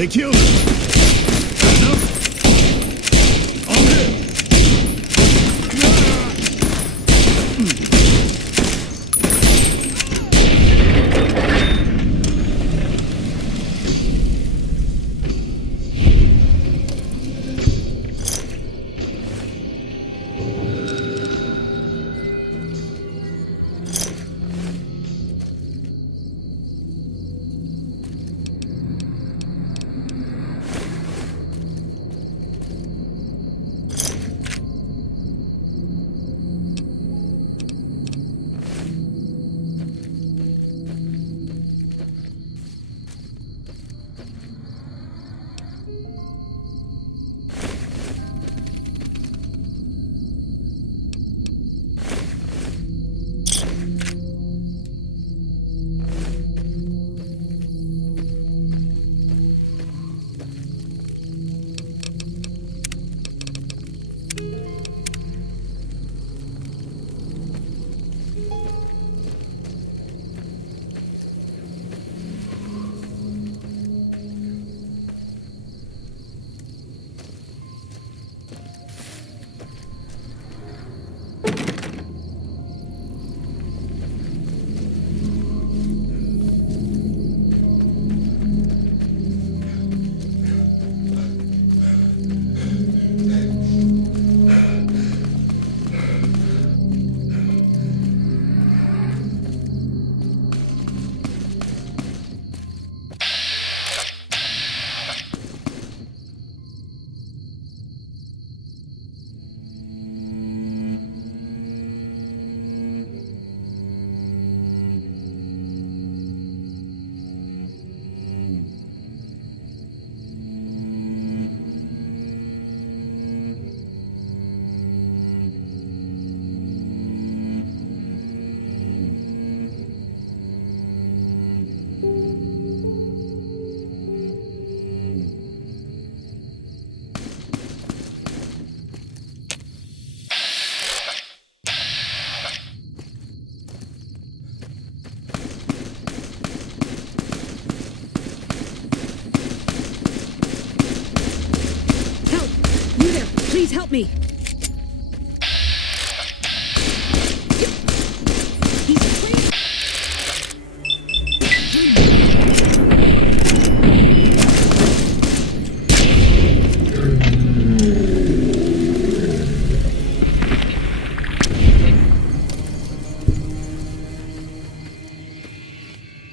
They killed him. Enough. On him. Please help me!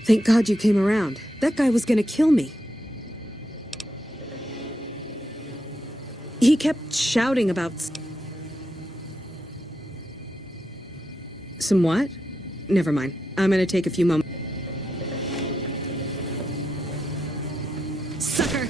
Thank God you came around. That guy was gonna kill me. He kept shouting about... Some what? Never mind. I'm gonna take a few moments. Sucker!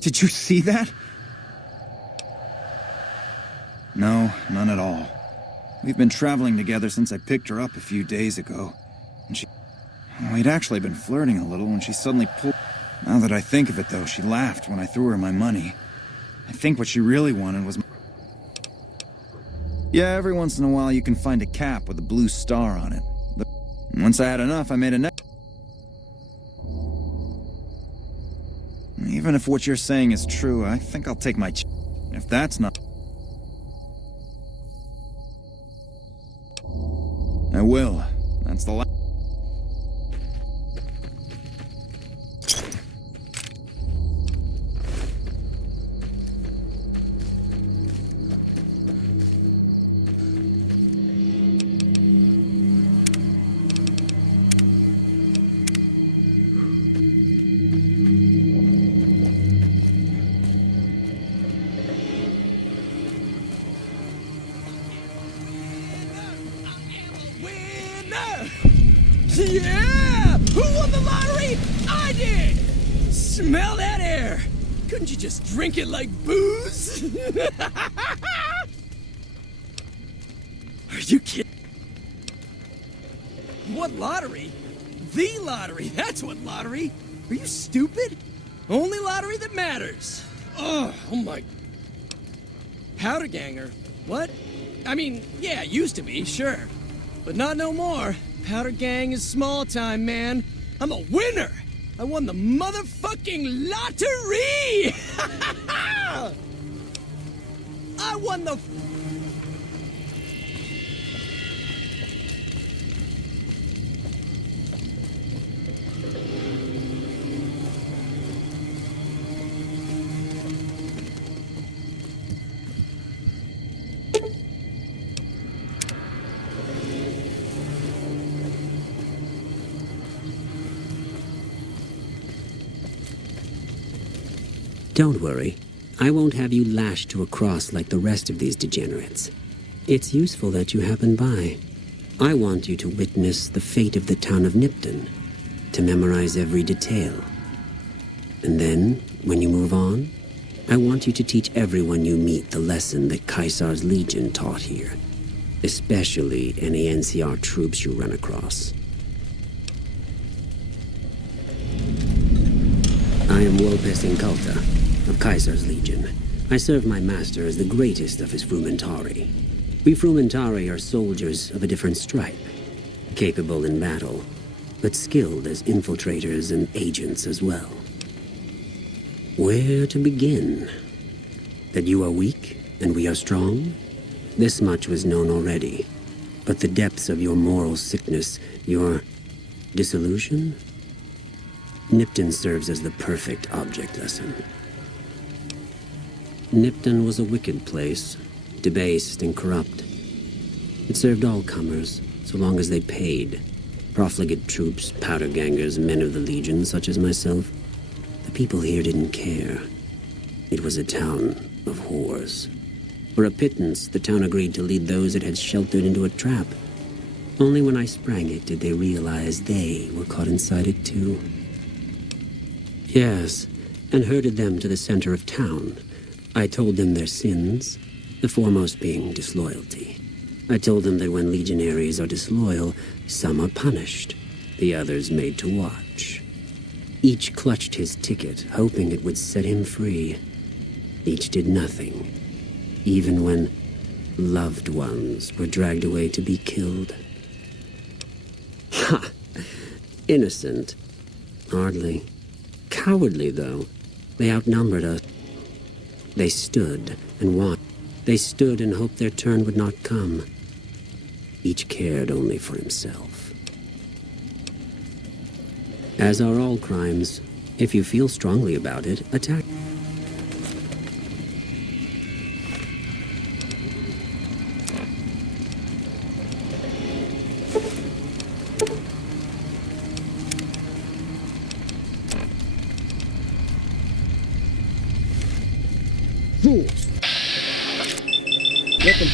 Did you see that? No, none at all. We've been traveling together since I picked her up a few days ago. And we'd actually been flirting a little when she suddenly pulled... Now that I think of it, though, she laughed when I threw her my money. I think what she really wanted was... Yeah, every once in a while you can find a cap with a blue star on it. But once I had enough, I made a... Even if what you're saying is true, I think I'll take my if that's not... I will. That's the last. Yeah! Who won the lottery? I did! Smell that air! Couldn't you just drink it like booze? Are you kidding? What lottery? The lottery! That's what lottery! Are you stupid? Only lottery that matters! Oh my... Powder ganger? What? I mean, yeah, used to be, sure. But not no more. Powder gang is small time, man. I'm a winner! I won the motherfucking lottery! I won the... Don't worry. I won't have you lashed to a cross like the rest of these degenerates. It's useful that you happen by. I want you to witness the fate of the town of Nipton, to memorize every detail. And then, when you move on, I want you to teach everyone you meet the lesson that Caesar's Legion taught here, especially any NCR troops you run across. I am Wolpes Inculta, of Caesar's Legion. I serve my master as the greatest of his Frumentari. We Frumentari are soldiers of a different stripe, capable in battle, but skilled as infiltrators and agents as well. Where to begin? That you are weak and we are strong? This much was known already, but the depths of your moral sickness, your disillusion? Nipton serves as the perfect object lesson. Nipton was a wicked place, debased and corrupt. It served all comers, so long as they paid. Profligate troops, powder gangers, men of the Legion, such as myself. The people here didn't care. It was a town of whores. For a pittance, the town agreed to lead those it had sheltered into a trap. Only when I sprang it did they realize they were caught inside it too. Yes, and herded them to the center of town. I told them their sins, the foremost being disloyalty. I told them that when legionaries are disloyal, some are punished, the others made to watch. Each clutched his ticket, hoping it would set him free. Each did nothing, even when loved ones were dragged away to be killed. Ha! Innocent. Hardly. Cowardly, though. They outnumbered us. They stood and watched. They stood and hoped their turn would not come. Each cared only for himself. As are all crimes, if you feel strongly about it, attack. Fools! Let them...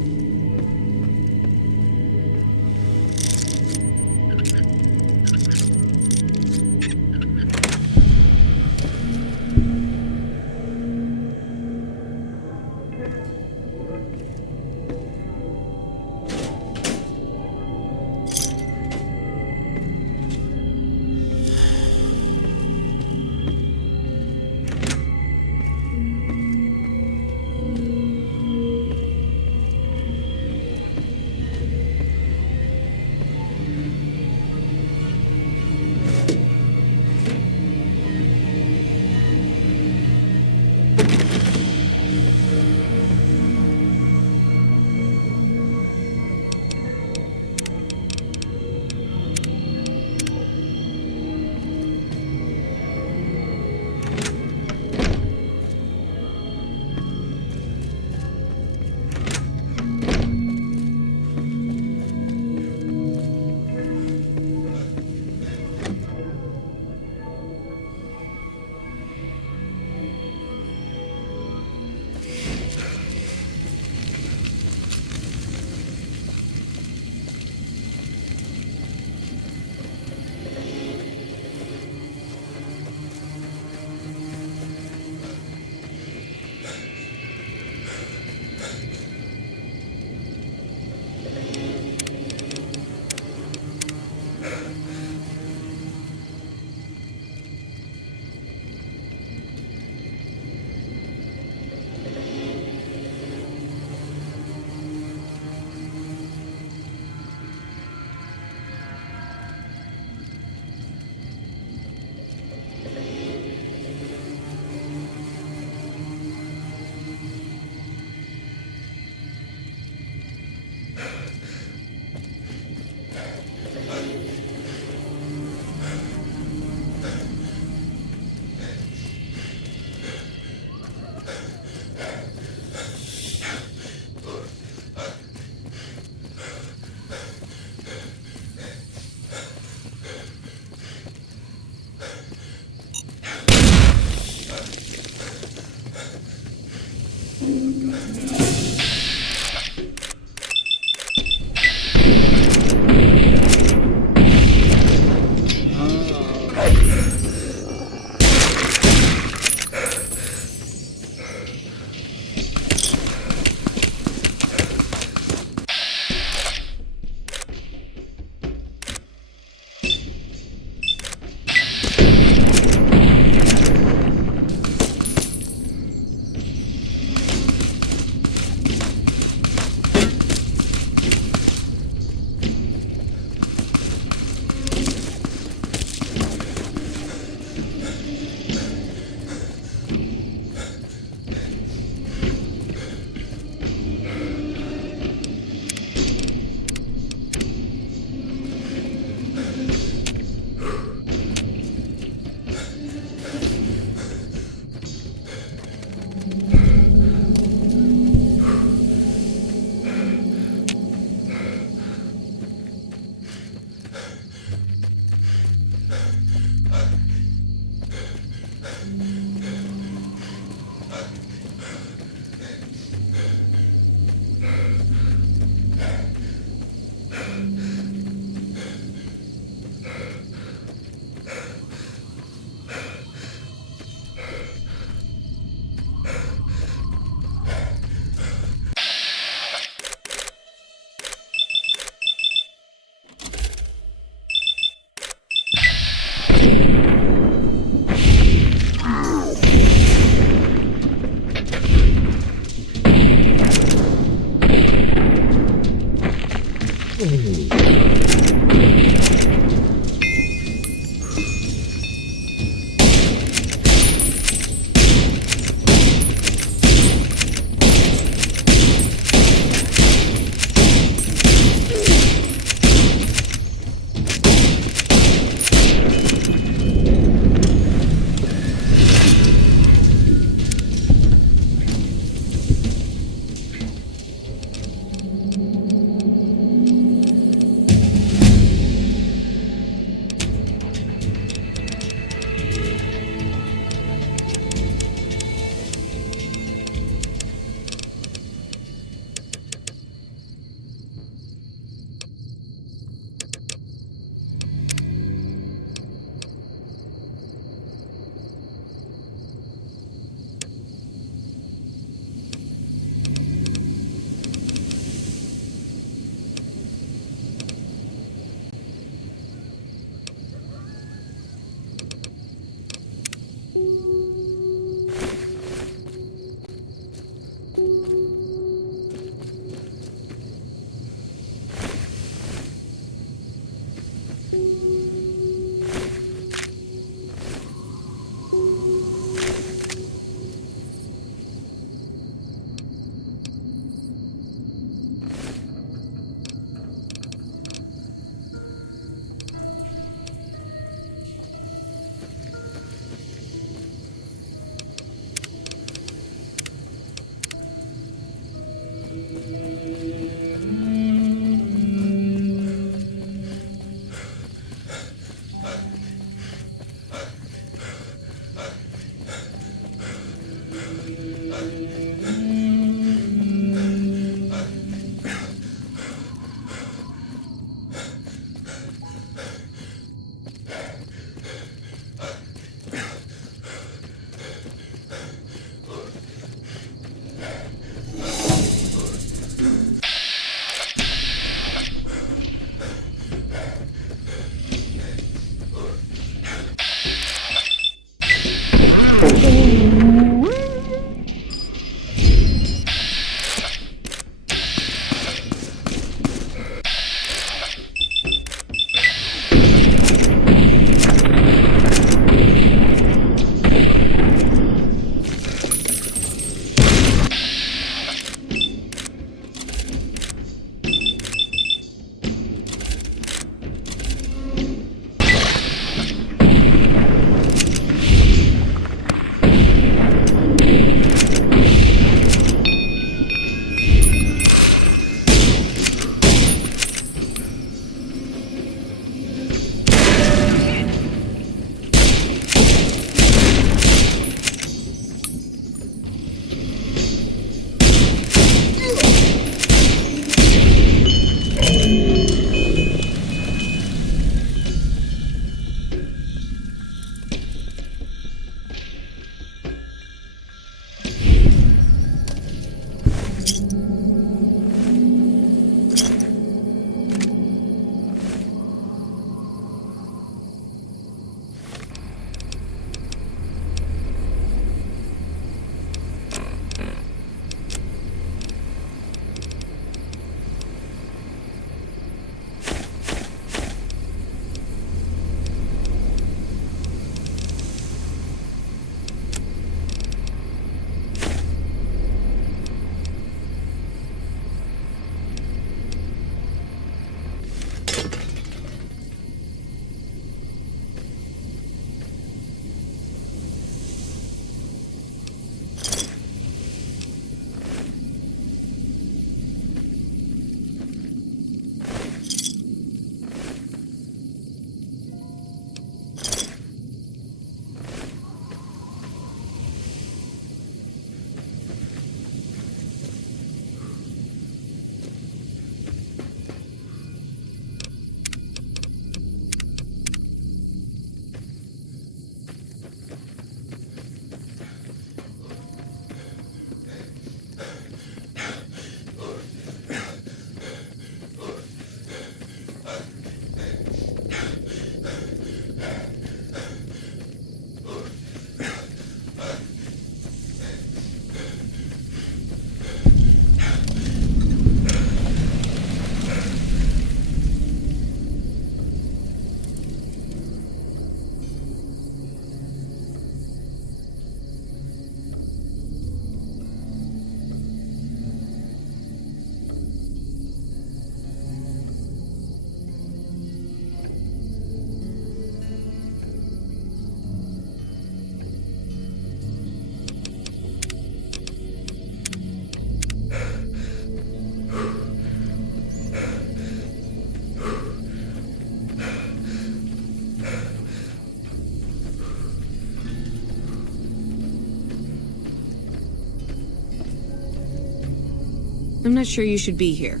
I'm not sure you should be here.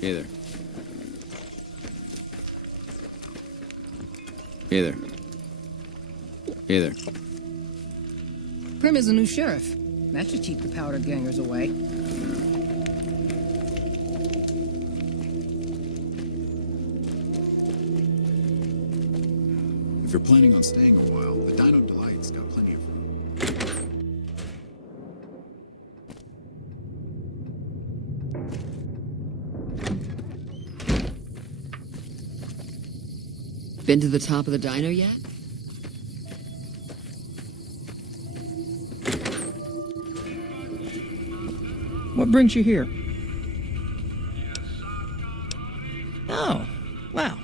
Hey there. Hey there. Hey there. Prim is a new sheriff. That should keep the powder gangers away. If you're planning on staying a while, the Dino Delight's got plenty of room. Been to the top of the dino yet? What brings you here? Oh, well,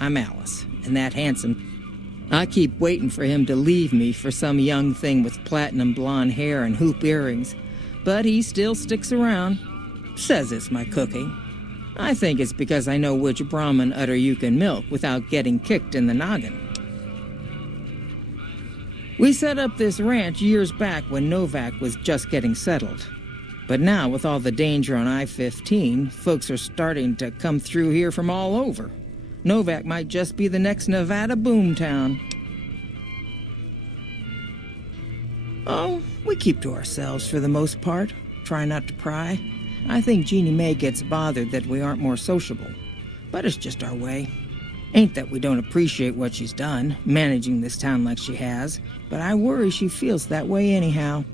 I'm Alice, and that handsome. I keep waiting for him to leave me for some young thing with platinum blonde hair and hoop earrings, but he still sticks around. Says it's my cooking. I think it's because I know which Brahmin udder you can milk without getting kicked in the noggin. We set up this ranch years back when Novak was just getting settled. But now, with all the danger on I-15, folks are starting to come through here from all over. Novak might just be the next Nevada boomtown. Oh, we keep to ourselves for the most part. Try not to pry. I think Jeannie Mae gets bothered that we aren't more sociable. But it's just our way. Ain't that we don't appreciate what she's done, managing this town like she has, but I worry she feels that way anyhow.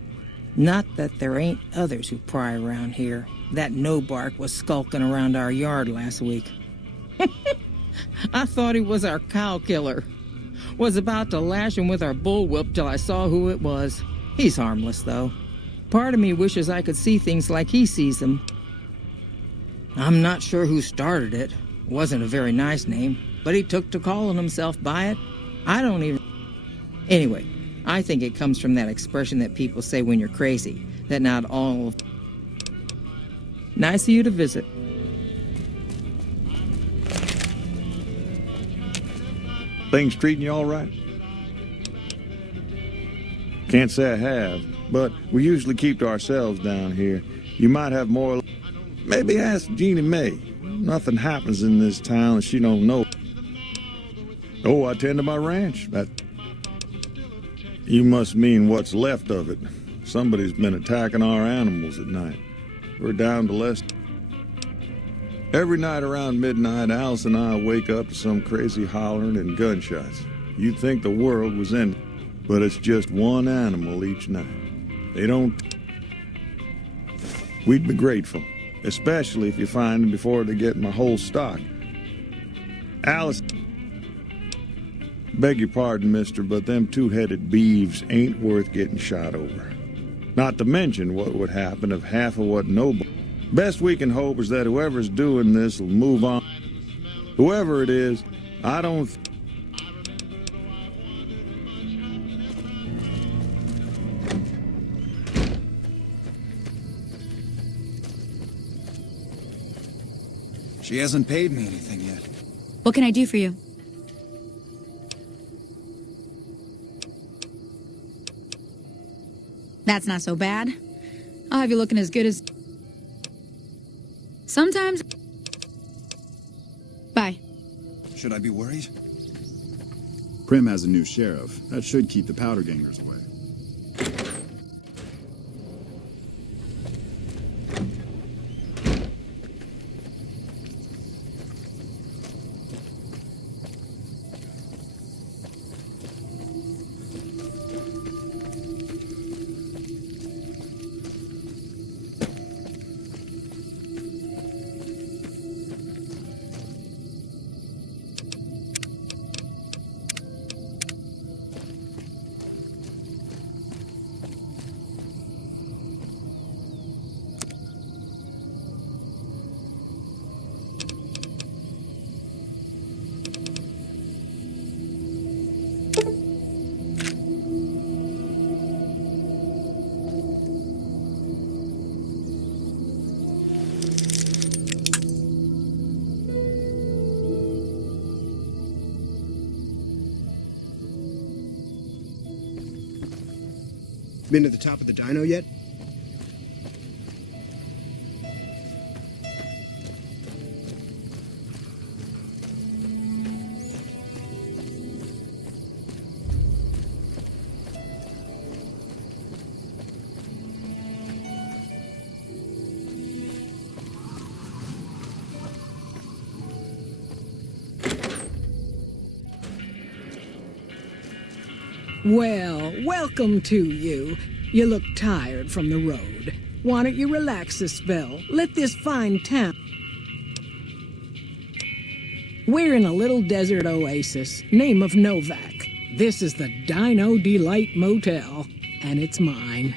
Not that there ain't others who pry around here. That no-bark was skulking around our yard last week. I thought he was our cow killer. Was about to lash him with our bullwhip till I saw who it was. He's harmless, though. Part of me wishes I could see things like he sees them. I'm not sure who started it. Wasn't a very nice name, but he took to calling himself by it. I don't even... Anyway, I think it comes from that expression that people say when you're crazy, that not all... Nice of you to visit. Things treating you all right? Can't say I have, but we usually keep to ourselves down here. You might have more... Maybe ask Jeannie Mae. Nothing happens in this town that she don't know. Oh, I tend to my ranch. That... You must mean what's left of it. Somebody's been attacking our animals at night. We're down to less... Every night around midnight, Alice and I wake up to some crazy hollering and gunshots. You'd think the world was ending, but it's just one animal each night. They don't... We'd be grateful, especially if you find them before they get my whole stock. Alice... Beg your pardon, mister, but them two-headed beeves ain't worth getting shot over. Not to mention what would happen if half of what nobody... Best we can hope is that whoever's doing this will move on. Whoever it is, I don't... She hasn't paid me anything yet. What can I do for you? That's not so bad. I'll have you looking as good as... Sometimes... Bye. Should I be worried? Prim has a new sheriff. That should keep the powder gangers away. Been to the top of the dino yet? Well, welcome to you. You look tired from the road. Why don't you relax a spell? Let this fine town... We're in a little desert oasis, name of Novak. This is the Dino Delight Motel, and it's mine.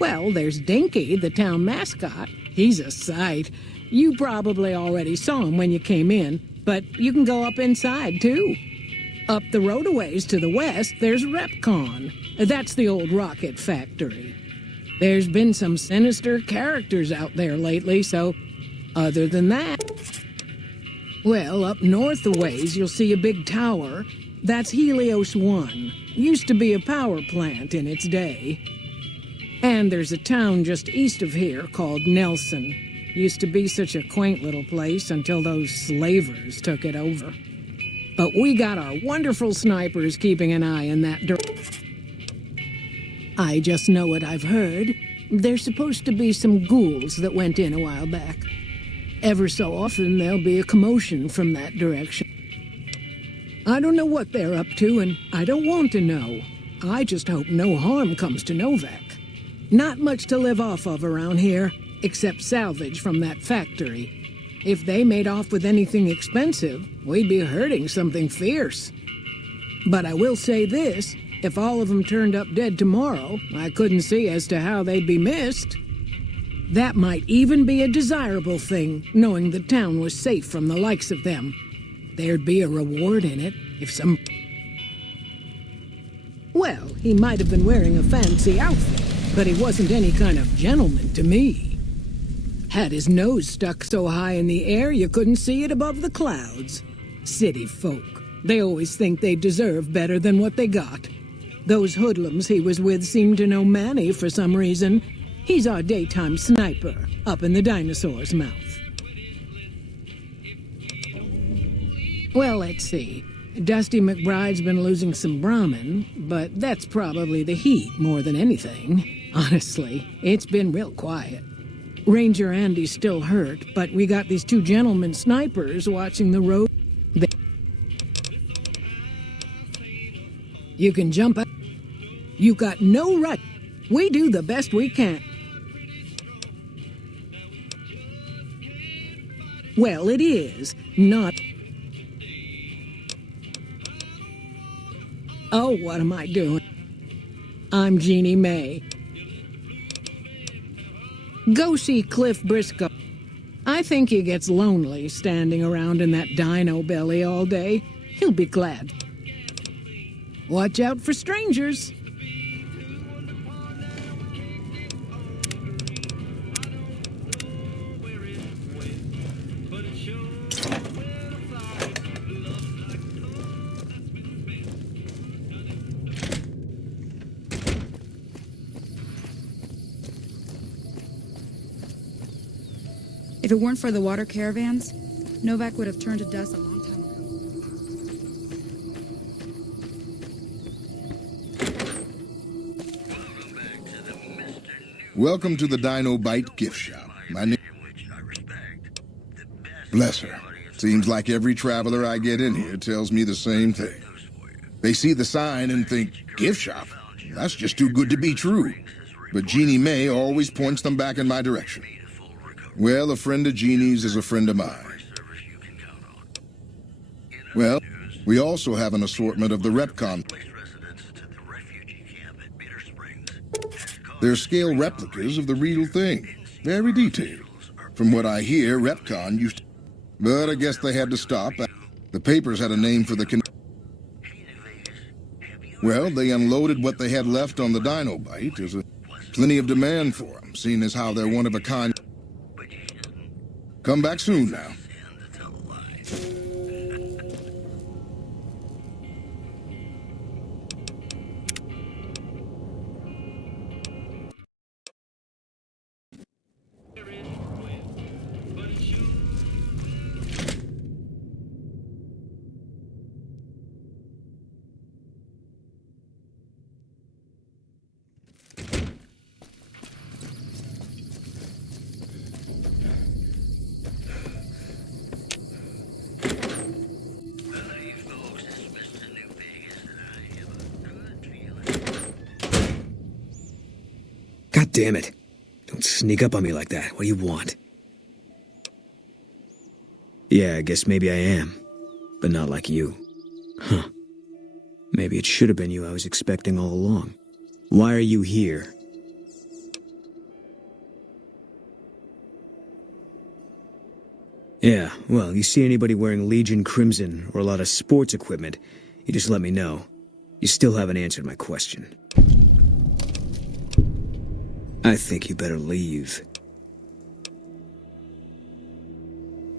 Well, there's Dinky, the town mascot. He's a sight. You probably already saw him when you came in, but you can go up inside, too. Up the road a ways to the west, there's Repcon. That's the old rocket factory. There's been some sinister characters out there lately, so other than that... Well, up north a ways, you'll see a big tower. That's Helios 1. Used to be a power plant in its day. And there's a town just east of here called Nelson. Used to be such a quaint little place until those slavers took it over. But we got our wonderful snipers keeping an eye in that direction. I just know what I've heard. There's supposed to be some ghouls that went in a while back. Ever so often there'll be a commotion from that direction. I don't know what they're up to, and I don't want to know. I just hope no harm comes to Novak. Not much to live off of around here, except salvage from that factory. If they made off with anything expensive, we'd be hurting something fierce. But I will say this, if all of them turned up dead tomorrow, I couldn't see as to how they'd be missed. That might even be a desirable thing, knowing the town was safe from the likes of them. There'd be a reward in it, if some... Well, he might have been wearing a fancy outfit, but he wasn't any kind of gentleman to me. Had his nose stuck so high in the air you couldn't see it above the clouds. City folk. They always think they deserve better than what they got. Those hoodlums he was with seemed to know Manny for some reason. He's our daytime sniper, up in the dinosaur's mouth. Well, let's see. Dusty McBride's been losing some Brahmin, but that's probably the heat more than anything. Honestly, it's been real quiet. Ranger Andy's still hurt, but we got these two gentlemen snipers watching the road. You can jump out. You got no right. We do the best we can. Well, it is not... Oh, what am I doing? I'm Jeannie May. Go see Cliff Briscoe. I think he gets lonely standing around in that dino belly all day. He'll be glad. Watch out for strangers. If it weren't for the water caravans, Novak would have turned to dust a long time ago. Welcome to the Dino Bite gift shop. My name... Bless her. Seems like every traveler I get in here tells me the same thing. They see the sign and think, gift shop? That's just too good to be true. But Jeannie May always points them back in my direction. Well, a friend of Jeannie's is a friend of mine. Well, we also have an assortment of the Repcon. They're scale replicas of the real thing. Very detailed. From what I hear, Repcon used to... But I guess they had to stop. The papers had a name for the... Well, they unloaded what they had left on the Dino Bite. There's plenty of demand for them, seeing as how they're one of a kind. Come back soon now. God damn it. Don't sneak up on me like that. What do you want? Yeah, I guess maybe I am. But not like you. Huh. Maybe it should have been you I was expecting all along. Why are you here? Yeah, well, you see anybody wearing Legion Crimson or a lot of sports equipment, you just let me know. You still haven't answered my question. I think you better leave.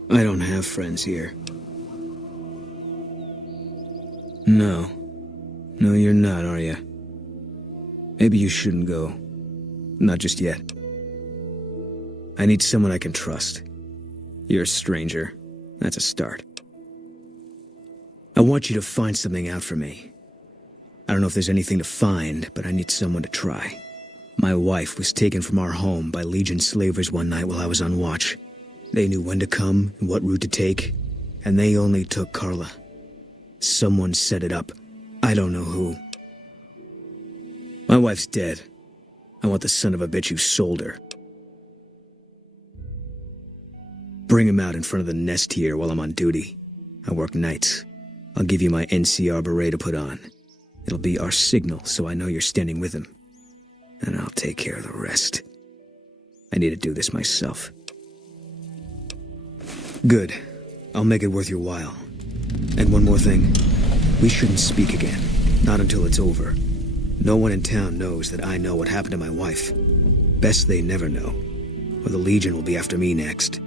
I don't have friends here. No. No, you're not, are you? Maybe you shouldn't go. Not just yet. I need someone I can trust. You're a stranger. That's a start. I want you to find something out for me. I don't know if there's anything to find, but I need someone to try. My wife was taken from our home by Legion slavers one night while I was on watch. They knew when to come and what route to take, and they only took Carla. Someone set it up. I don't know who. My wife's dead. I want the son of a bitch who sold her. Bring him out in front of the nest here while I'm on duty. I work nights. I'll give you my NCR beret to put on. It'll be our signal so I know you're standing with him. And I'll take care of the rest. I need to do this myself. Good. I'll make it worth your while. And one more thing. We shouldn't speak again. Not until it's over. No one in town knows that I know what happened to my wife. Best they never know. Or the Legion will be after me next.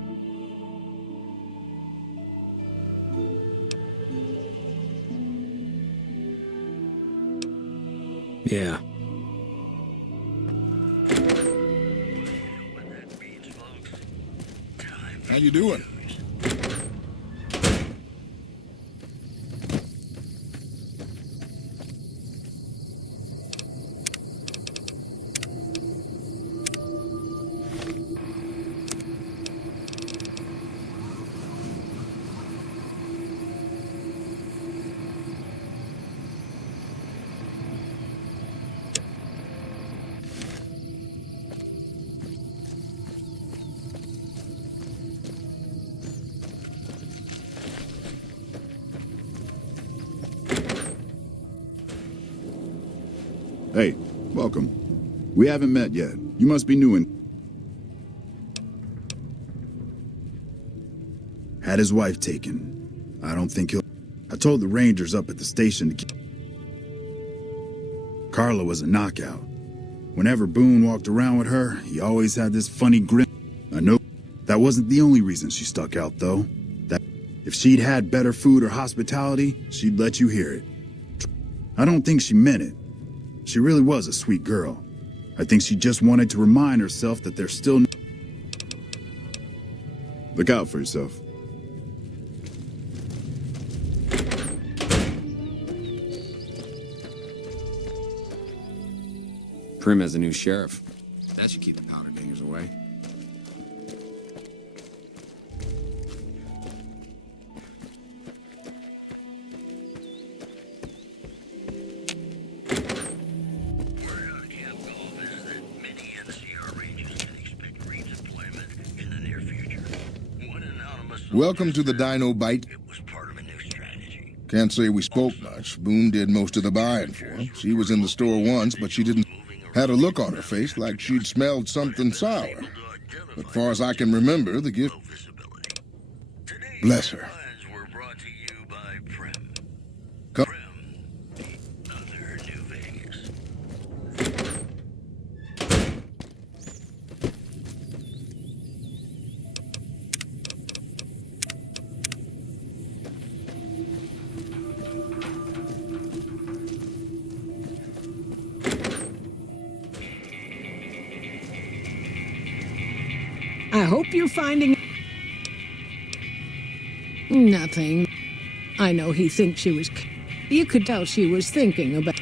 Yeah. How you doing? Hey, welcome. We haven't met yet. You must be new in... Had his wife taken. I don't think he'll... I told the rangers up at the station to keep... Carla was a knockout. Whenever Boone walked around with her, he always had this funny grin. I know that wasn't the only reason she stuck out, though. That if she'd had better food or hospitality, she'd let you hear it. I don't think she meant it. She really was a sweet girl. I think she just wanted to remind herself that there's still... Look out for yourself. Prim has a new sheriff. That should keep the powder gangers away. Welcome to the Dino Bite. Can't say we spoke much. Boone did most of the buying for him. She was in the store once, but she didn't... Had a look on her face like she'd smelled something sour. But far as I can remember, the gift... Bless her. Come. I hope you're finding... Nothing. I know he thinks she was... You could tell she was thinking about...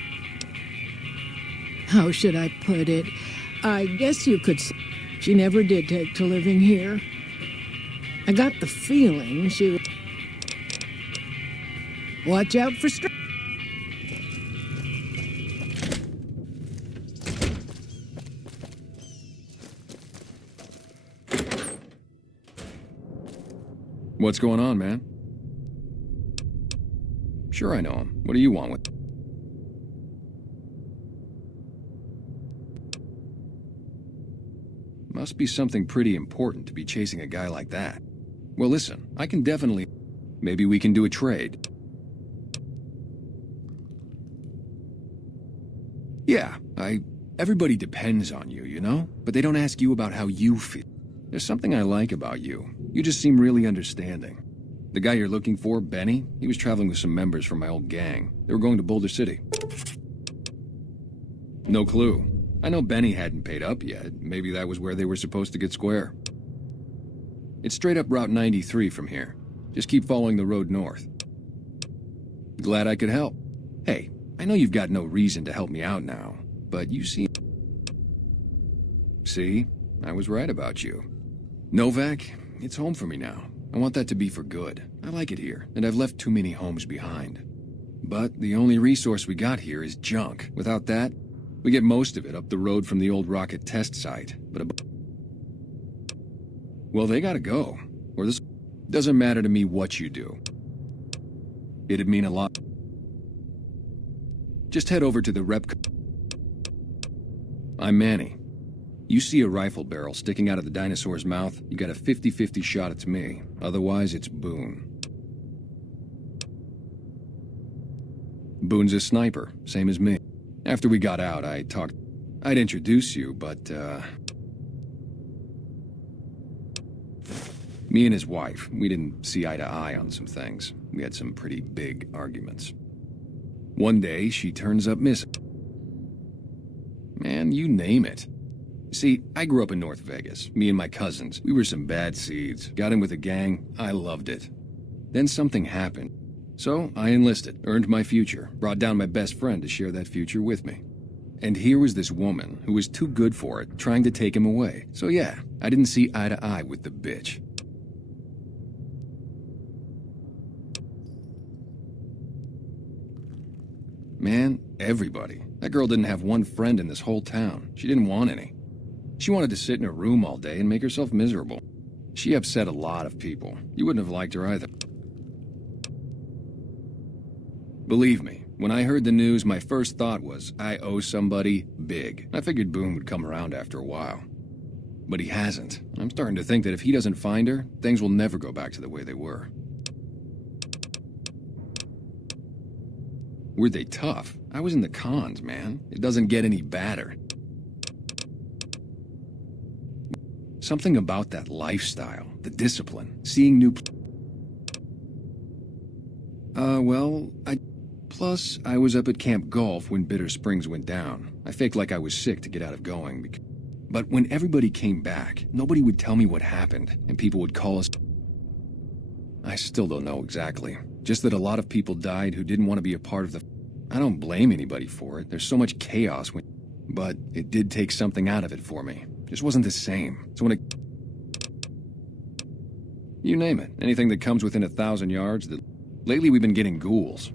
How should I put it? I guess you could say she never did take to living here. I got the feeling she was... Watch out for... What's going on, man? Sure, I know him. What do you want with... Must be something pretty important to be chasing a guy like that. Well, listen, I can definitely... Maybe we can do a trade. Yeah, everybody depends on you, you know? But they don't ask you about how you feel. There's something I like about you. You just seem really understanding. The guy you're looking for, Benny, he was traveling with some members from my old gang. They were going to Boulder City. No clue. I know Benny hadn't paid up yet. Maybe that was where they were supposed to get square. It's straight up Route 93 from here. Just keep following the road north. Glad I could help. Hey, I know you've got no reason to help me out now, but you seem... See? I was right about you. Novak, it's home for me now. I want that to be for good. I like it here, and I've left too many homes behind. But the only resource we got here is junk. Without that, we get most of it up the road from the old rocket test site. But well, they gotta go. Or this doesn't matter to me what you do. It'd mean a lot. Just head over to the rep... I'm Manny. You see a rifle barrel sticking out of the dinosaur's mouth, you got a 50-50 shot it's me. Otherwise, it's Boone. Boone's a sniper, same as me. After we got out, I'd introduce you, but, me and his wife, we didn't see eye to eye on some things. We had some pretty big arguments. One day, she turns up missing. Man, you name it. See, I grew up in North Vegas. Me and my cousins, we were some bad seeds. Got in with a gang, I loved it. Then something happened. So I enlisted, earned my future, brought down my best friend to share that future with me. And here was this woman who was too good for it, trying to take him away. So yeah, I didn't see eye to eye with the bitch. Man, everybody. That girl didn't have one friend in this whole town. She didn't want any. She wanted to sit in her room all day and make herself miserable. She upset a lot of people. You wouldn't have liked her either. Believe me, when I heard the news, my first thought was, I owe somebody big. I figured Boone would come around after a while. But he hasn't. I'm starting to think that if he doesn't find her, things will never go back to the way they were. Were they tough? I was in the cons, man. It doesn't get any badder. Something about that lifestyle, the discipline, seeing new... Plus, I was up at Camp Golf when Bitter Springs went down. I faked like I was sick to get out of going. But when everybody came back, nobody would tell me what happened, and people would call us... still don't know exactly. Just that a lot of people died who didn't want to be a part of the... I don't blame anybody for it. There's so much chaos when... But it did take something out of it for me. Just wasn't the same. So when it... You name it. Anything that comes within 1,000 yards. Lately we've been getting ghouls.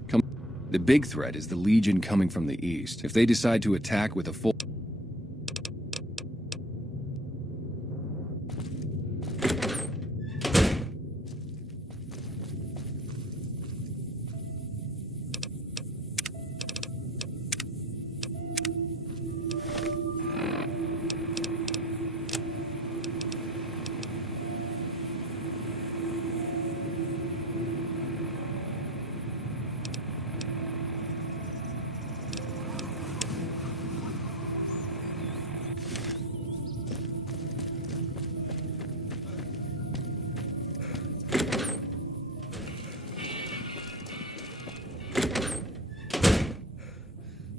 The big threat is the Legion coming from the east. If they decide to attack with a full...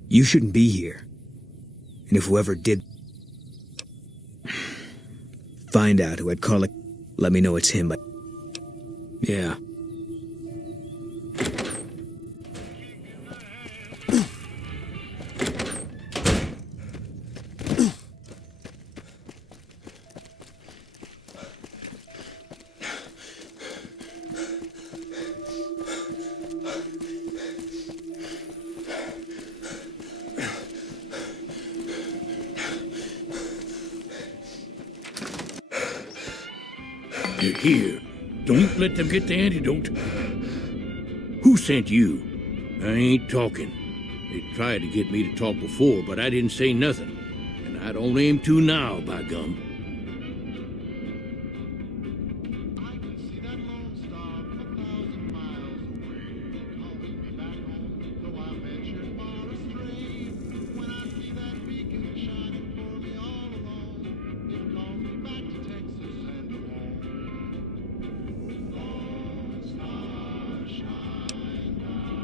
You shouldn't be here. And if whoever did... find out who had Karlach, let me know it's him, but... Yeah. Here, don't let them get the antidote. Who sent you? I ain't talking. They tried to get me to talk before, but I didn't say nothing. And I don't aim to now, by gum.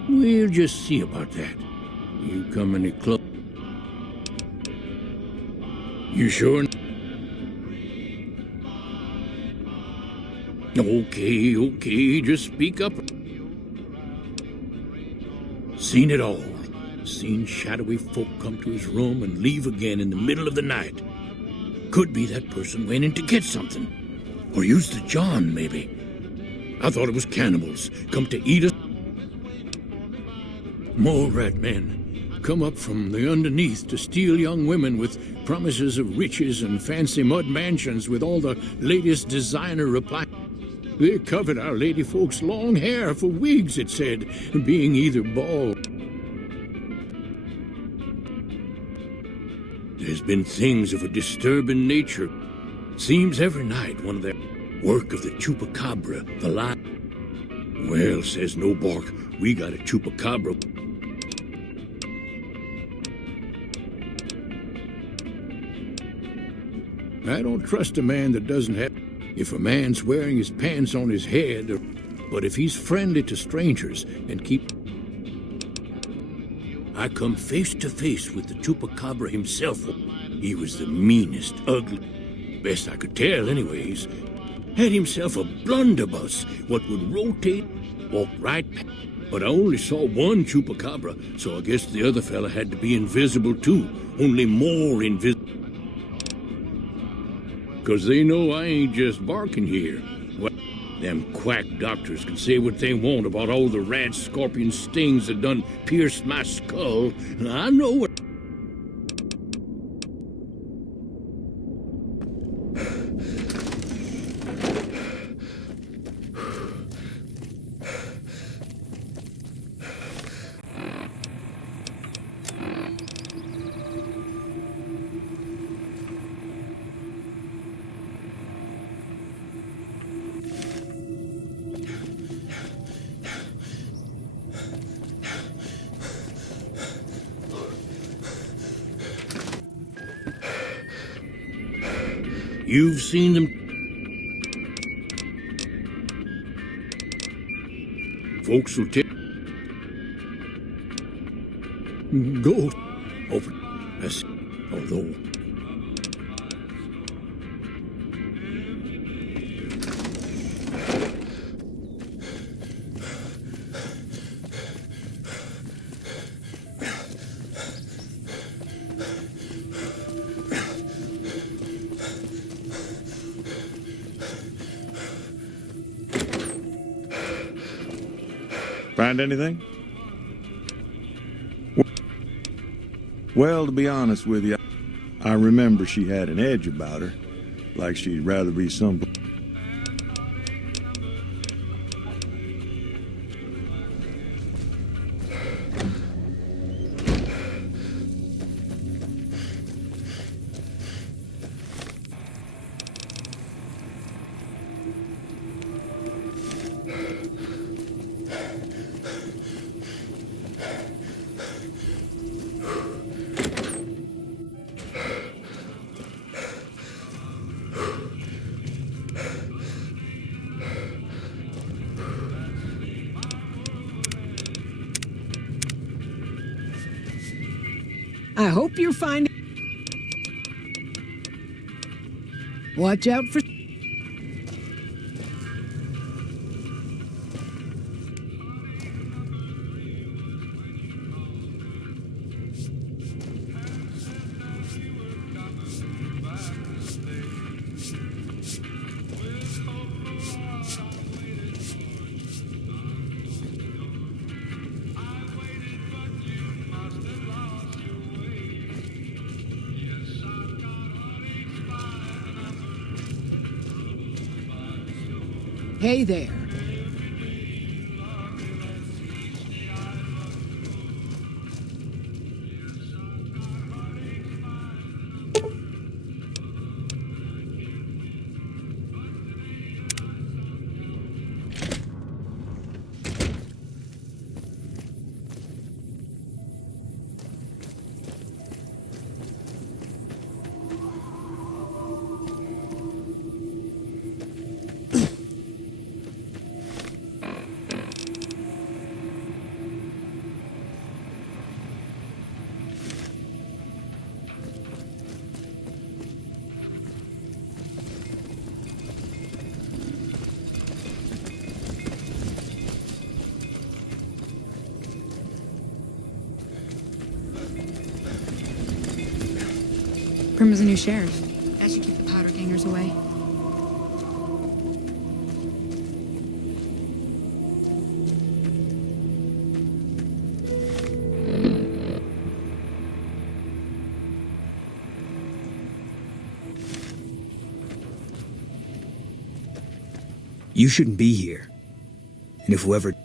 We'll just see about that. You come any close? You sure? Okay, just speak up. Seen it all. Seen shadowy folk come to his room and leave again in the middle of the night. Could be that person went in to get something. Or used the John, maybe. I thought it was cannibals, come to eat us. Mole rat men come up from the underneath to steal young women with promises of riches and fancy mud mansions with all the latest designer appliances. They covered our lady folks' long hair for wigs, it said, being either bald. There's been things of a disturbing nature. Seems every night one of them work of the chupacabra, the lion. Well, says No Bark, we got a chupacabra. I don't trust a man that doesn't have... If a man's wearing his pants on his head, but if he's friendly to strangers and keep... I come face to face with the chupacabra himself. He was the meanest, ugly... Best I could tell, anyways. Had himself a blunderbuss, what would rotate, walk right past. But I only saw one chupacabra, so I guess the other fella had to be invisible too, only more invisible. 'Cause they know I ain't just barking here. Well, them quack doctors can say what they want about all the rat scorpion stings that done pierced my skull. I know what... You've seen them. Folks will tell. Go. Open. That's... Although... Find anything? Well, to be honest with you, I remember she had an edge about her, like she'd rather be some. I hope you're finding... Watch out for... Hey there. Primm is a new sheriff. That should keep the powder gangers away. You shouldn't be here. And if whoever...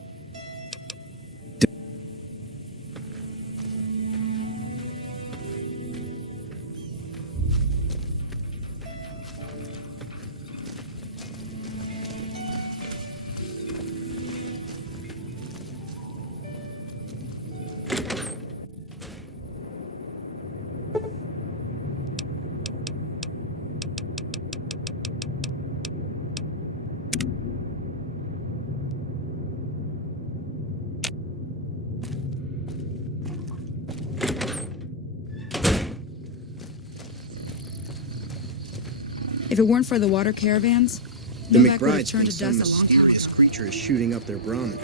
If it weren't for the water caravans, The Novak would have McBrides turned think to some dust a long time ago. mysterious creature is shooting up their Brahmin.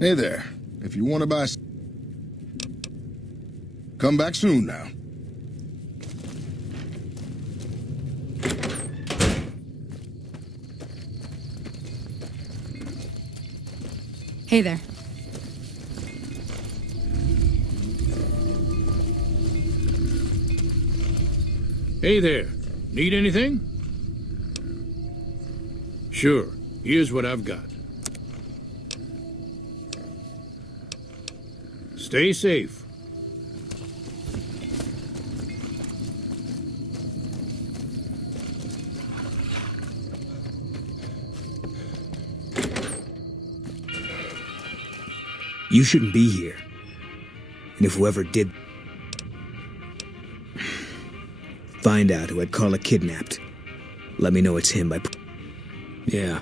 Hey there. If you want to buy... Come back soon now. Hey there. Hey there. Need anything? Sure. Here's what I've got. Stay safe. You shouldn't be here. And if whoever did... Find out who had Carla kidnapped. Let me know it's him by... Yeah.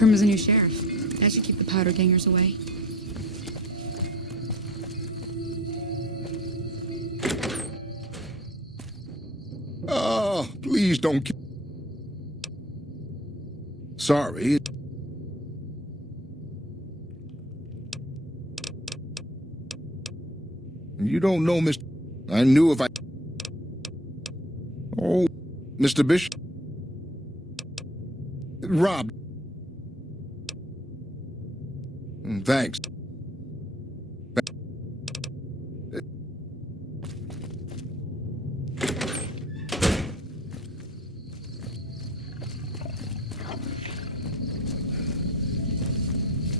Prima's a new sheriff. That should keep the powder gangers away. Oh, please don't kill. Sorry. You don't know, Mr. I knew if I... Oh, Mr. Bishop. Rob. Thanks.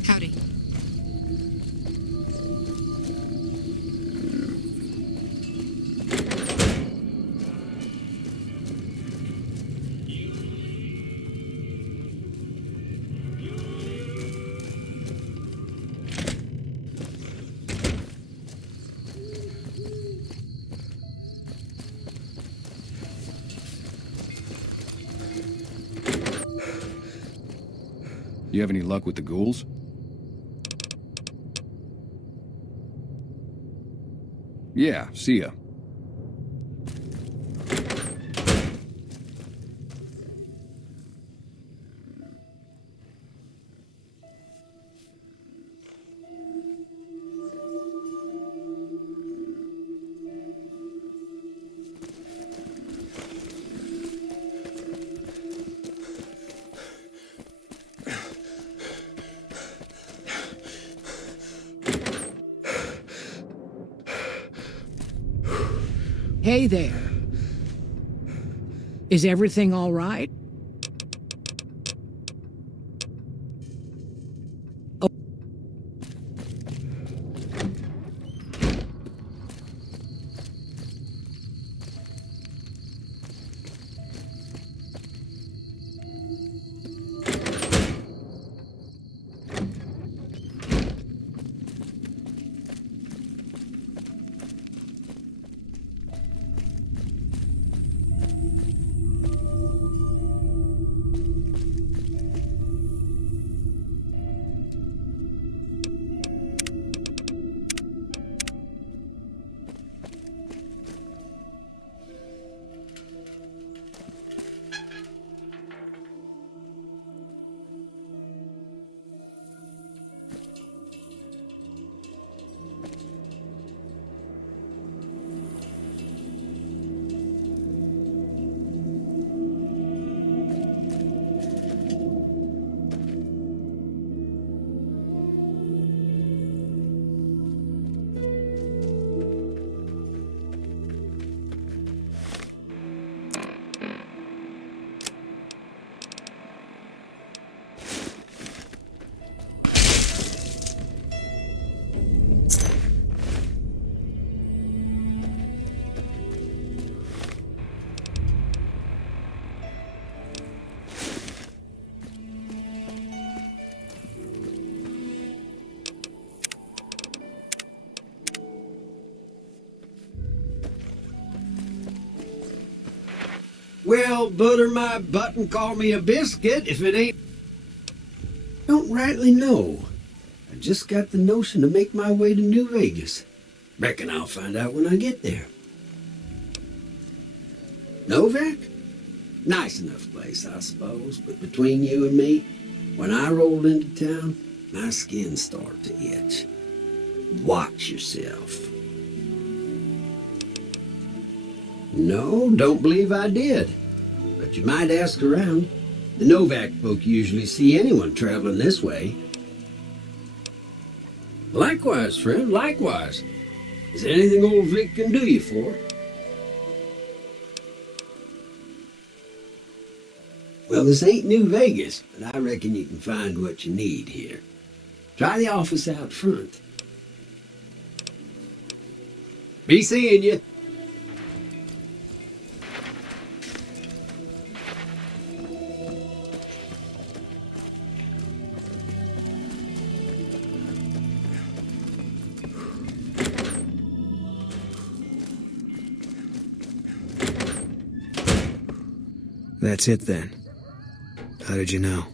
Howdy. You have any luck with the ghouls? Yeah, see ya. Hey there. Is everything all right? Well, butter my butt and call me a biscuit if it ain't... Don't rightly know. I just got the notion to make my way to New Vegas. Reckon I'll find out when I get there. Novak? Nice enough place, I suppose, but between you and me, when I rolled into town, my skin started to itch. Watch yourself. No, don't believe I did. But you might ask around. The Novak folk usually see anyone traveling this way. Likewise, friend, likewise. Is there anything old Vic can do you for? Well, this ain't New Vegas, but I reckon you can find what you need here. Try the office out front. Be seeing you. That's it then. How did you know?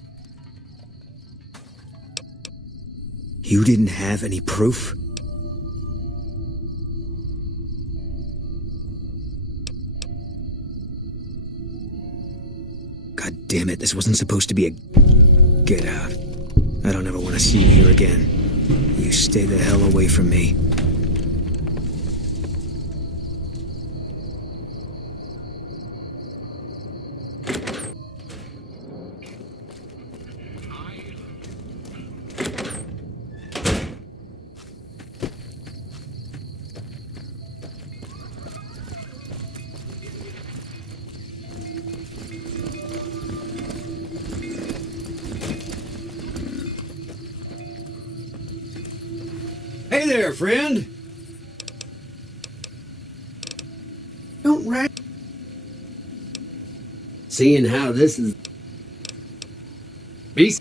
You didn't have any proof? God damn it, this wasn't supposed to be a... Get out. I don't ever want to see you here again. You stay the hell away from me. Hey there, friend. Don't rat. Seeing how this is. Be.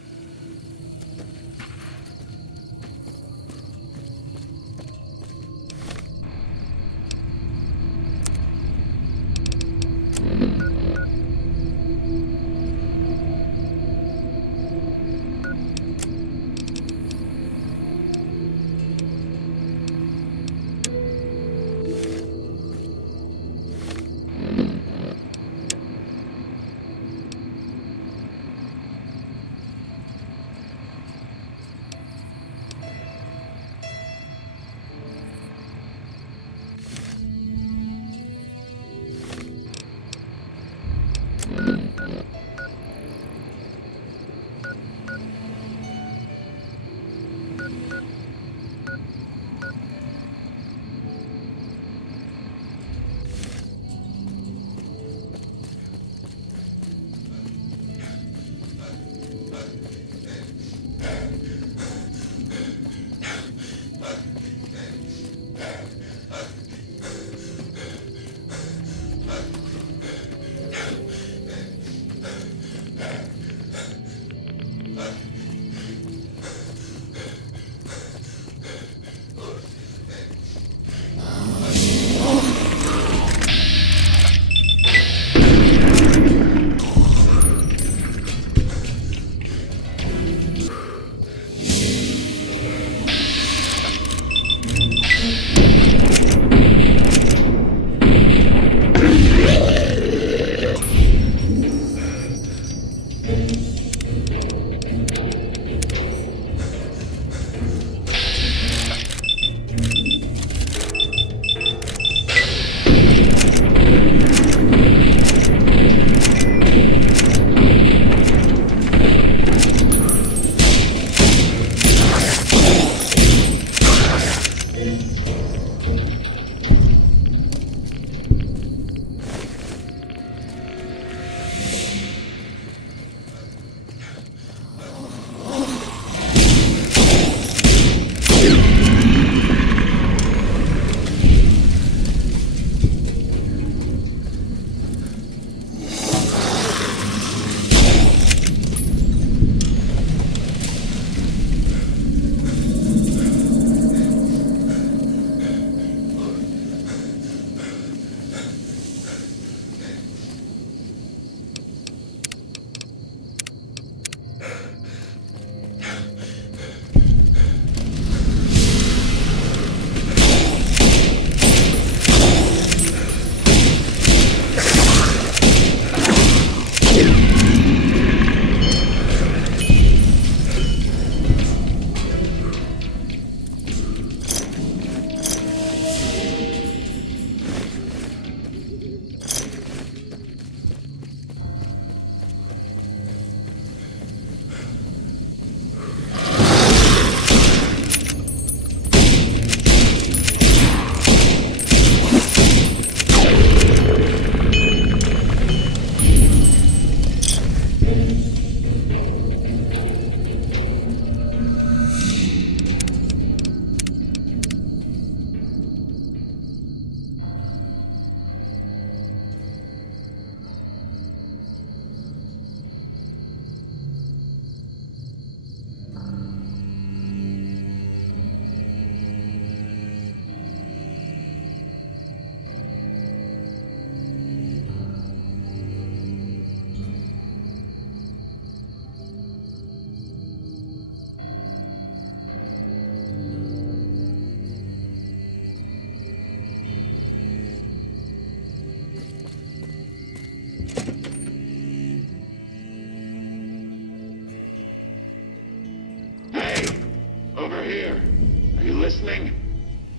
listening?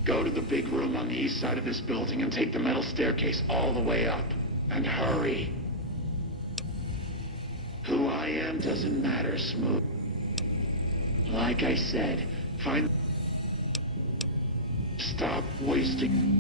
Go to the big room on the east side of this building and take the metal staircase all the way up. And hurry. Who I am doesn't matter, Smooth. Like I said, find... Stop wasting...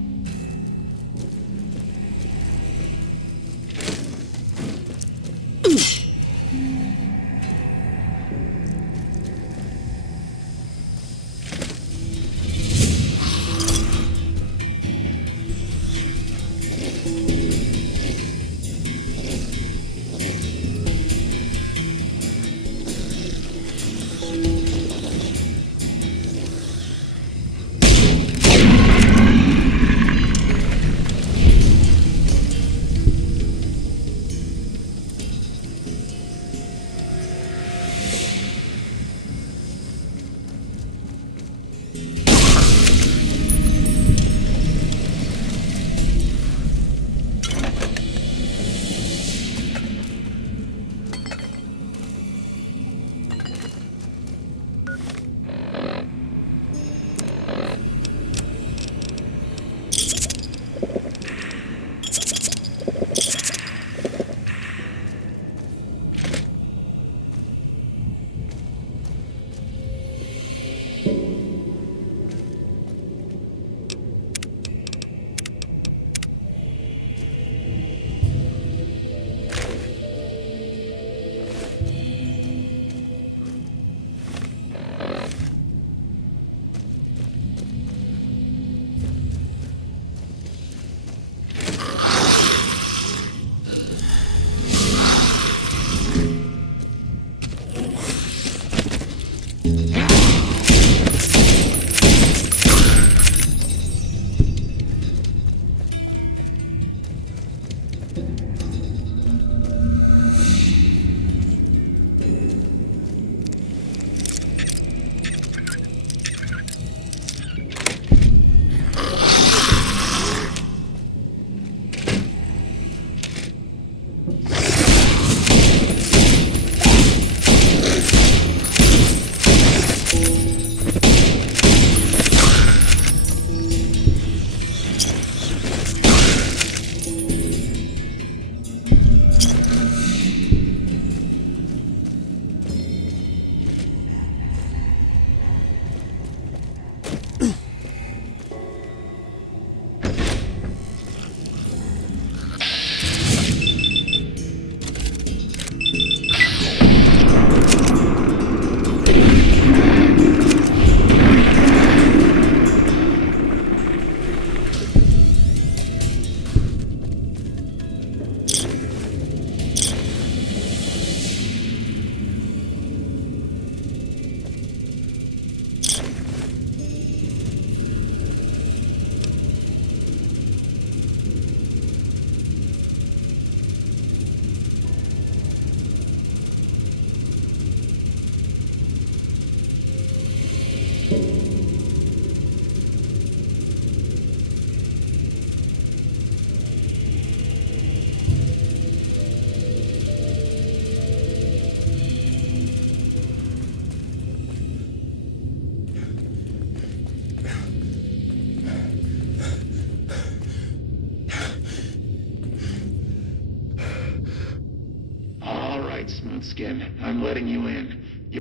Smoothskin, I'm letting you in.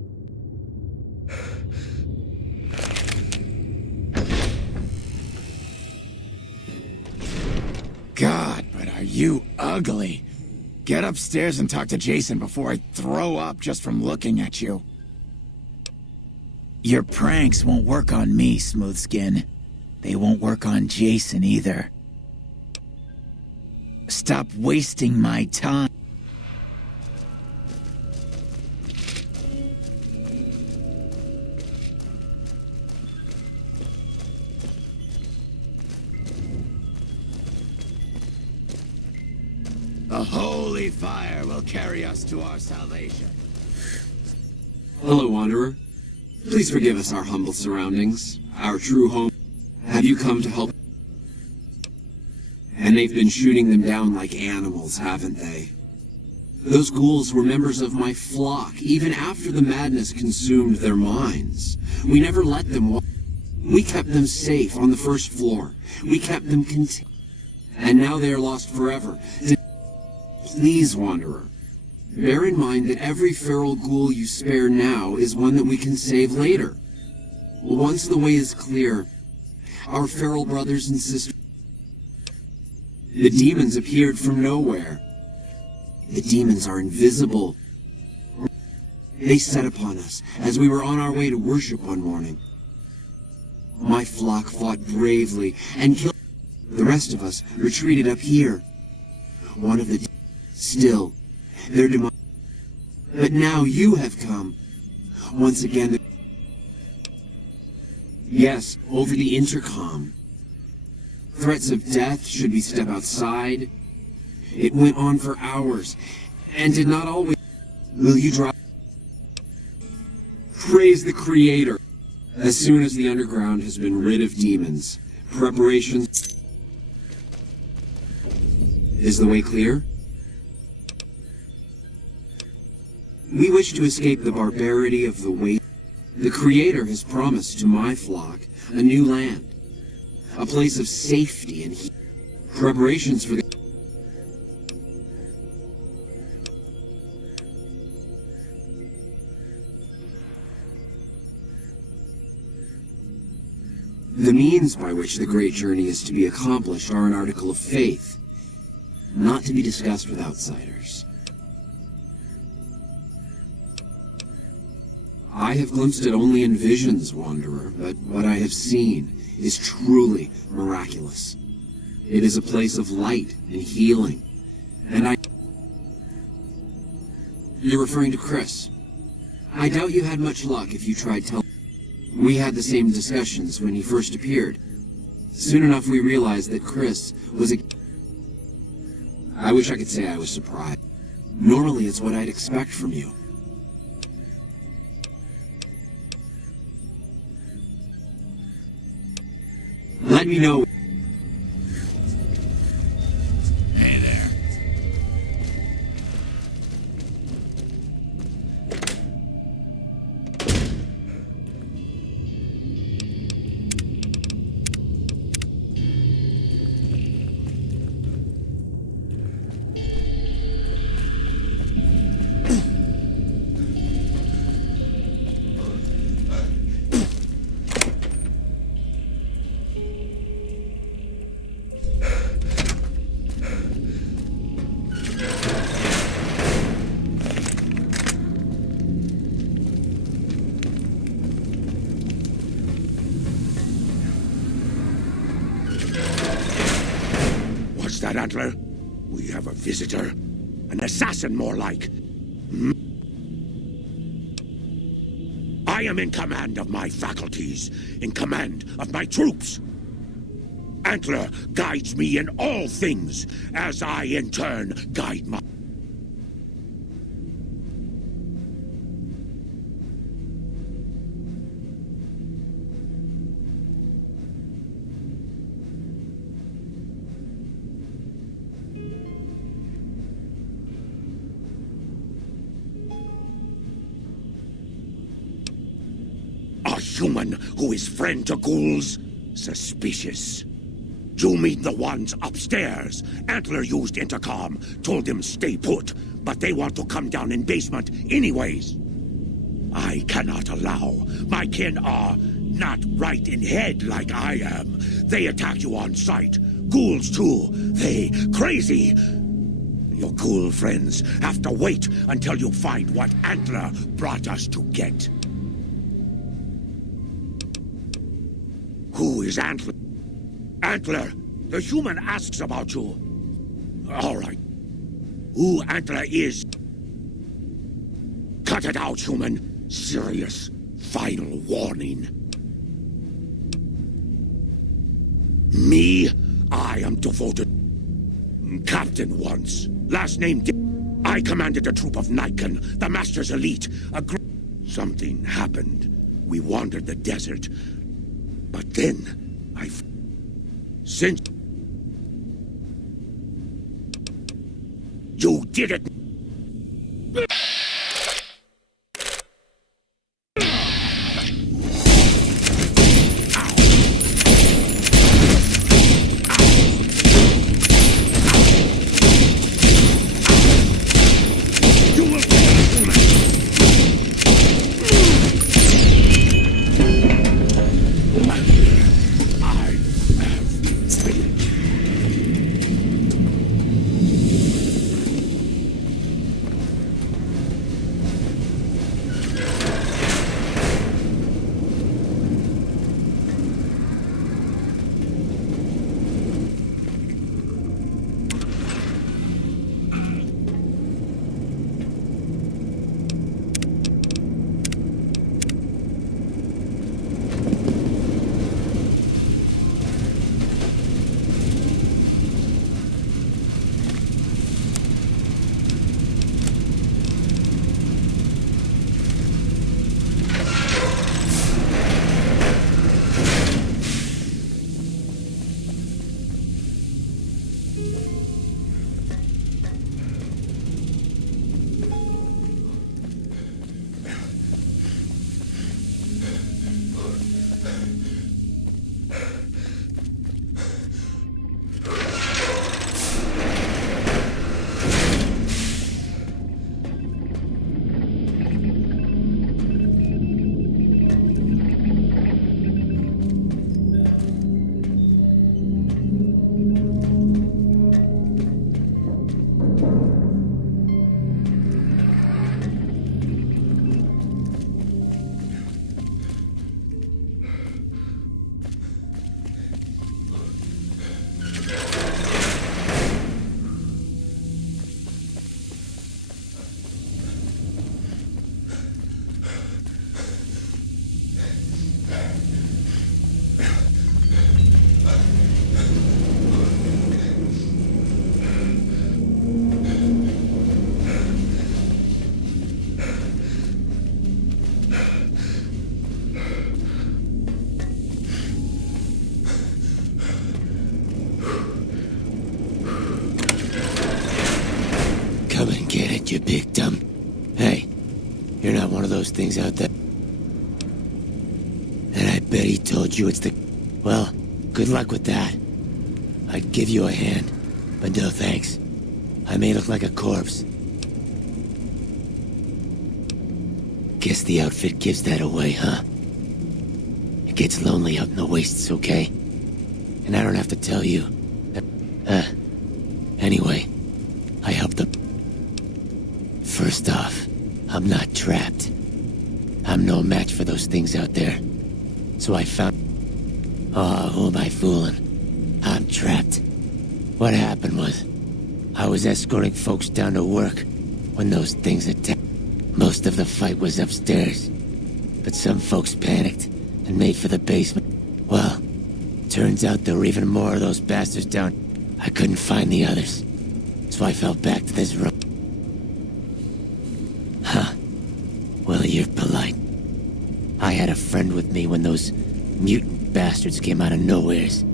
God, but are you ugly. Get upstairs and talk to Jason before I throw up just from looking at you. Your pranks won't work on me, Smoothskin. They won't work on Jason either. Stop wasting my time. The holy fire will carry us to our salvation. Hello, Wanderer. Please forgive us our humble surroundings, our true home. Have you come to help? And they've been shooting them down like animals, haven't they? Those ghouls were members of my flock, even after the madness consumed their minds. We never let them walk. We kept them safe on the first floor. We kept them contained. And now they are lost forever. Please, Wanderer, bear in mind that every feral ghoul you spare now is one that we can save later. Once the way is clear, our feral brothers and sisters... The demons appeared from nowhere. The demons are invisible. They set upon us as we were on our way to worship one morning. My flock fought bravely and killed. The rest of us retreated up here. One of the still, their demise. But now you have come. Once again, yes, over the intercom. Threats of death should we step outside. It went on for hours, and did not always. Will you drive? Praise the Creator. As soon as the underground has been rid of demons, preparations... Is the way clear? We wish to escape the barbarity of the way. The Creator has promised to my flock a new land, a place of safety and preparations for the... The means by which the great journey is to be accomplished are an article of faith, not to be discussed with outsiders. I have glimpsed it only in visions, Wanderer, but what I have seen is truly miraculous. It is a place of light and healing, and I... You're referring to Chris. I doubt you had much luck if you tried telling... We had the same discussions when he first appeared. Soon enough we realized that Chris was a... I wish I could say I was surprised. Normally it's what I'd expect from you. Let me know. Hey there. That Antler? We have a visitor. An assassin, more like. I am in command of my faculties, in command of my troops. Antler guides me in all things, as I in turn guide my... Human who is friend to ghouls? Suspicious. You mean the ones upstairs? Antler used intercom, told them stay put, but they want to come down in basement anyways. I cannot allow. My kin are not right in head like I am. They attack you on sight. Ghouls too. They crazy. Your ghoul friends have to wait until you find what Antler brought us to get. Who is Antler? Antler, the human asks about you. All right. Who Antler is? Cut it out, human. Serious. Final warning. Me? I am devoted. Captain once. Last name I commanded a troop of Niken, the Master's elite. Something happened. We wandered the desert. But then, since you did it. Ow. got one of those things out there. And I bet he told you it's the... Well, good luck with that. I'd give you a hand, but no thanks. I may look like a corpse. Guess the outfit gives that away, huh? It gets lonely out in the wastes, okay? And I don't have to tell you. Anyway, I helped them. First off, I'm not trapped. I'm no match for those things out there. So I found... Oh, who am I fooling? I'm trapped. What happened was, I was escorting folks down to work when those things attacked. Most of the fight was upstairs, but some folks panicked and made for the basement. Well, turns out there were even more of those bastards down. I couldn't find the others, so I fell back to this room. Huh. Well, you're polite. I had a friend with me when those mutant bastards came out of nowheres.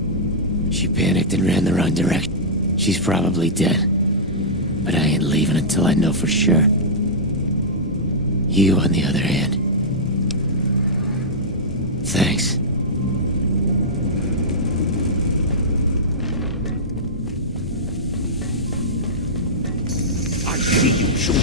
She panicked and ran the wrong direction. She's probably dead, but I ain't leaving until I know for sure. You, on the other hand, thanks. I see you, Sean.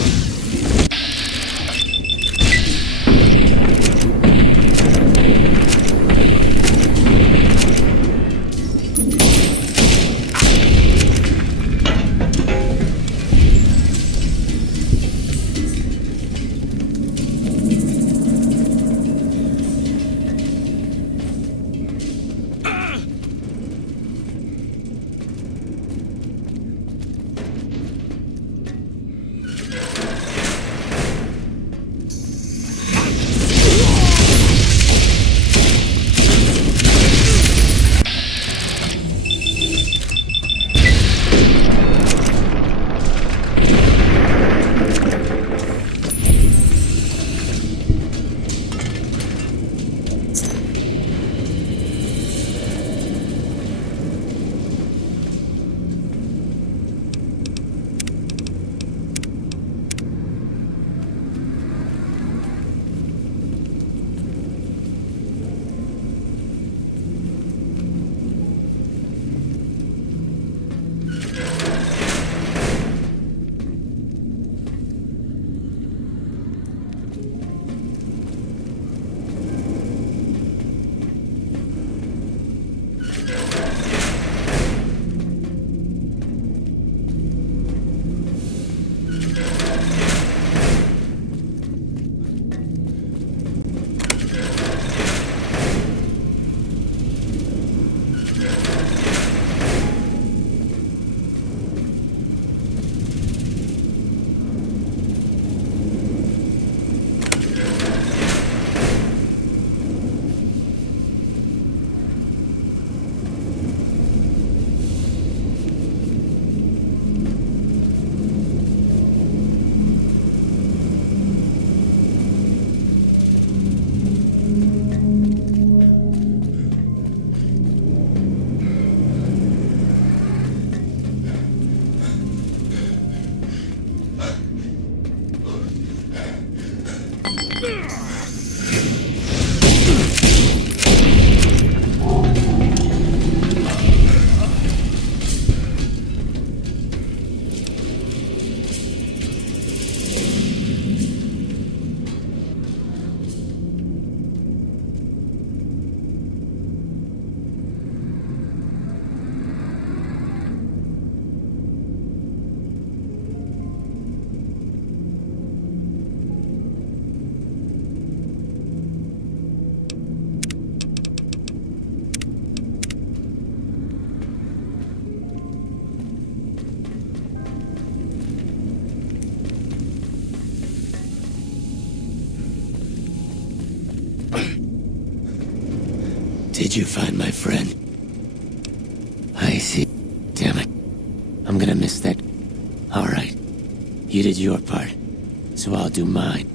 Did you find my friend? I see. Damn it. I'm gonna miss that. Alright. You did your part, so I'll do mine.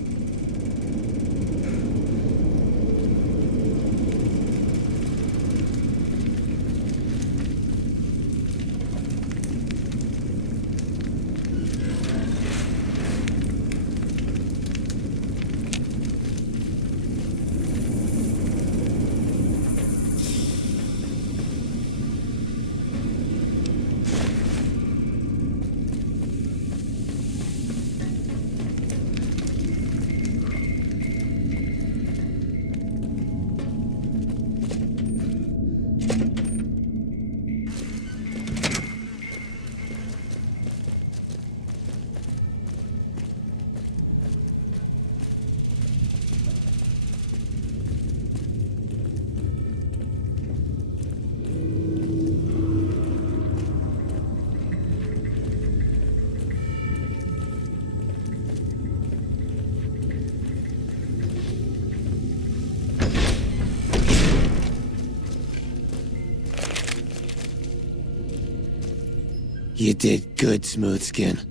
You did good, Smoothskin.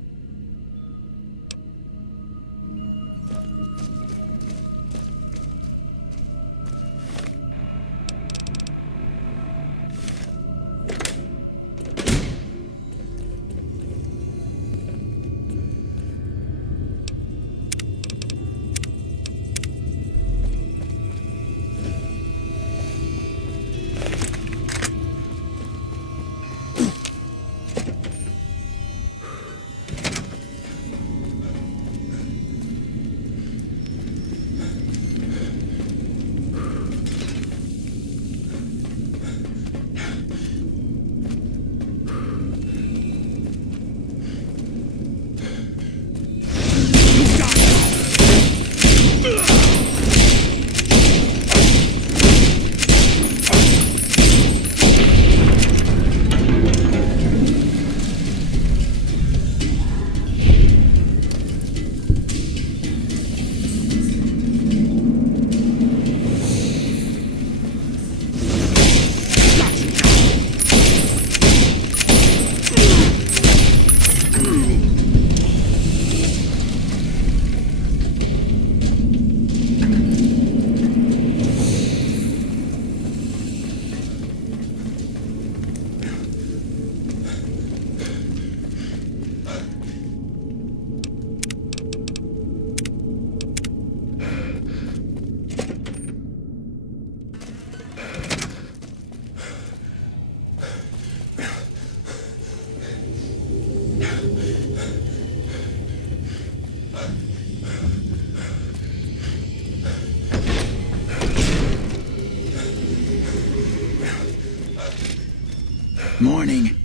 Morning.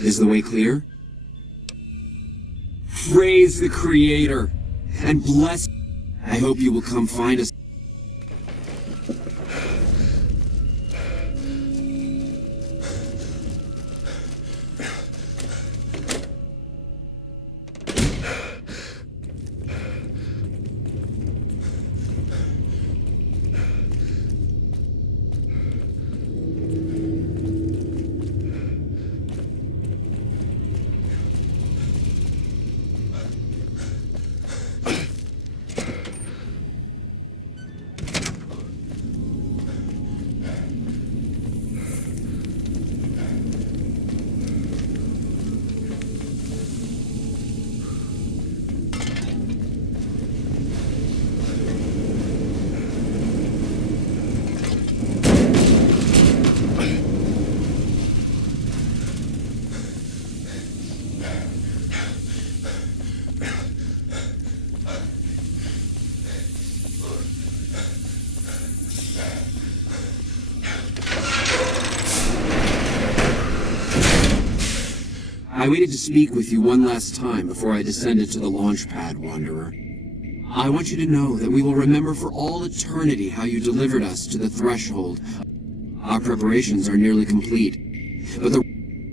Is the way clear? Praise the Creator and bless. I hope you will come find us. I waited to speak with you one last time before I descended to the launch pad, Wanderer. I want you to know that we will remember for all eternity how you delivered us to the threshold. Our preparations are nearly complete. But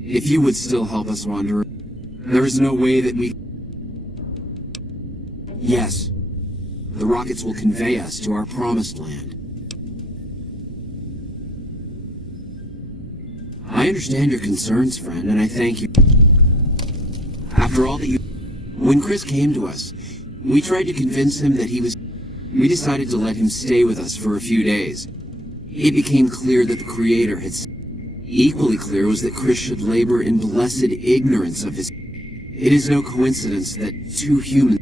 if you would still help us, Wanderer, there is no way that we... Yes, the rockets will convey us to our promised land. I understand your concerns, friend, and I thank you. After all that you... When Chris came to us, we tried to convince him that he was... We decided to let him stay with us for a few days. It became clear that the Creator had... Equally clear was that Chris should labor in blessed ignorance of his... It is no coincidence that two humans...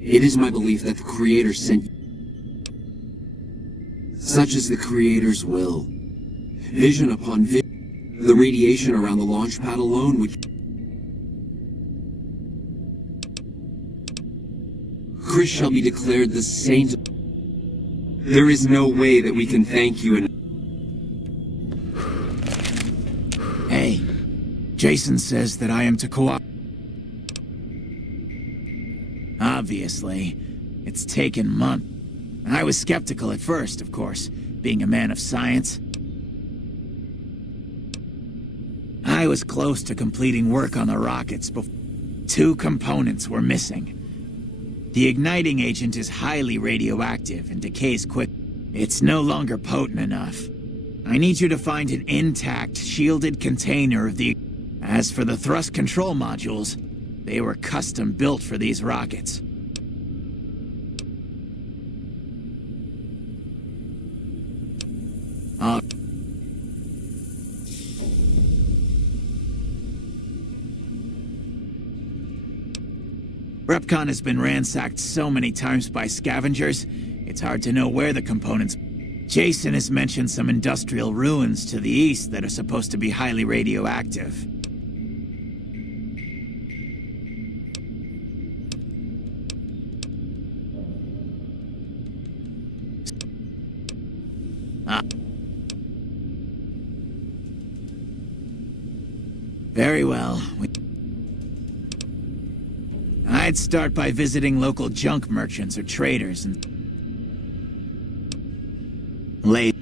It is my belief that the Creator sent... Such is the Creator's will. Vision upon vision. The radiation around the launch pad alone would... Chris shall be declared the saint. There is no way that we can thank you enough. Hey, Jason says that I am to cooperate. Obviously, it's taken months. I was skeptical at first, of course, being a man of science. I was close to completing work on the rockets, but 2 components were missing. The igniting agent is highly radioactive and decays quick. It's no longer potent enough. I need you to find an intact, shielded container of the... As for the thrust control modules, they were custom built for these rockets. Repcon has been ransacked so many times by scavengers, it's hard to know where the components... Jason has mentioned some industrial ruins to the east that are supposed to be highly radioactive. Very well. I'd start by visiting local junk merchants or traders and... lay...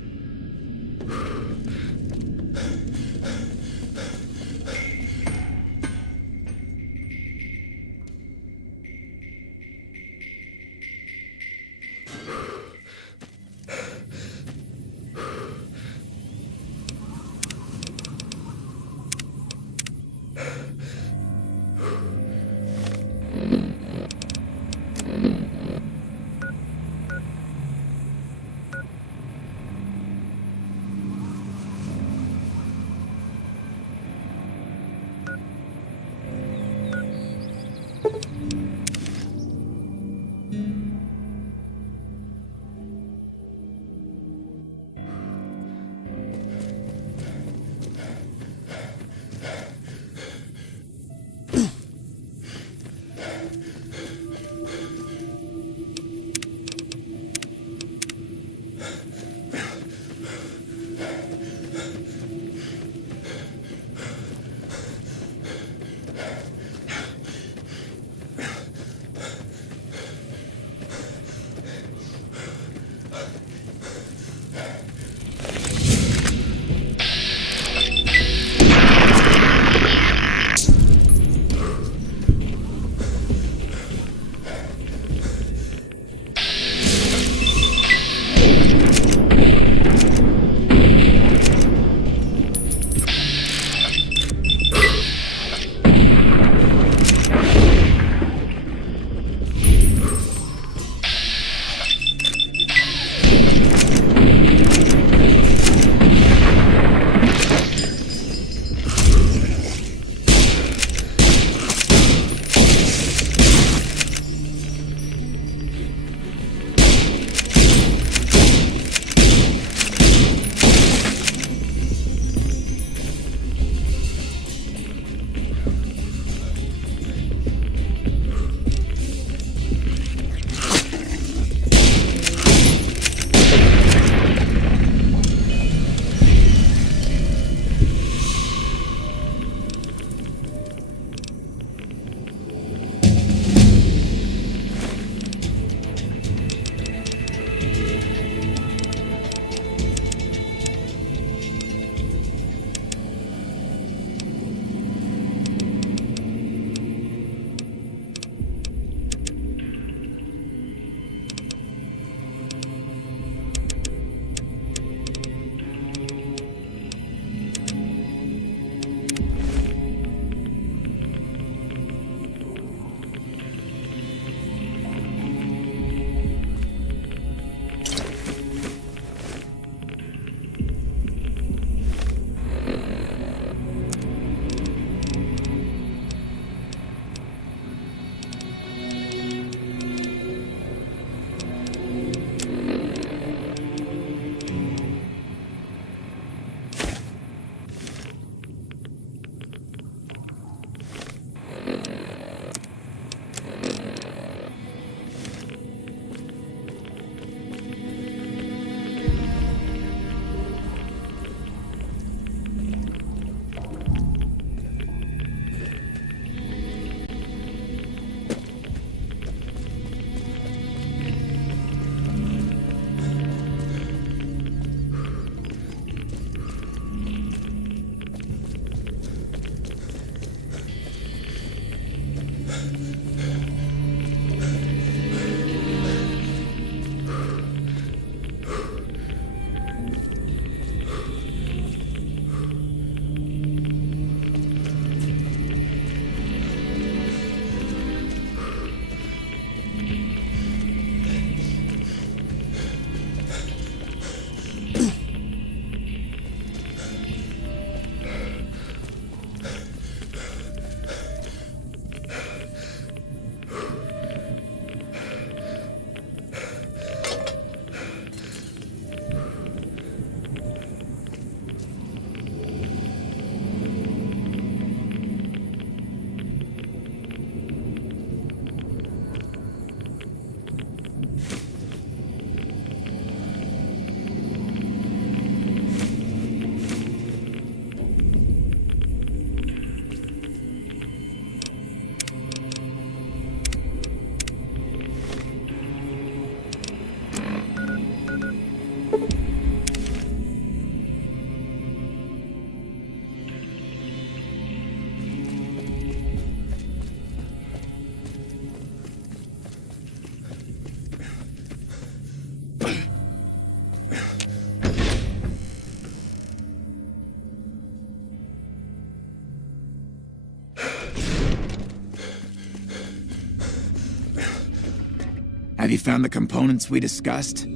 Have you found the components we discussed?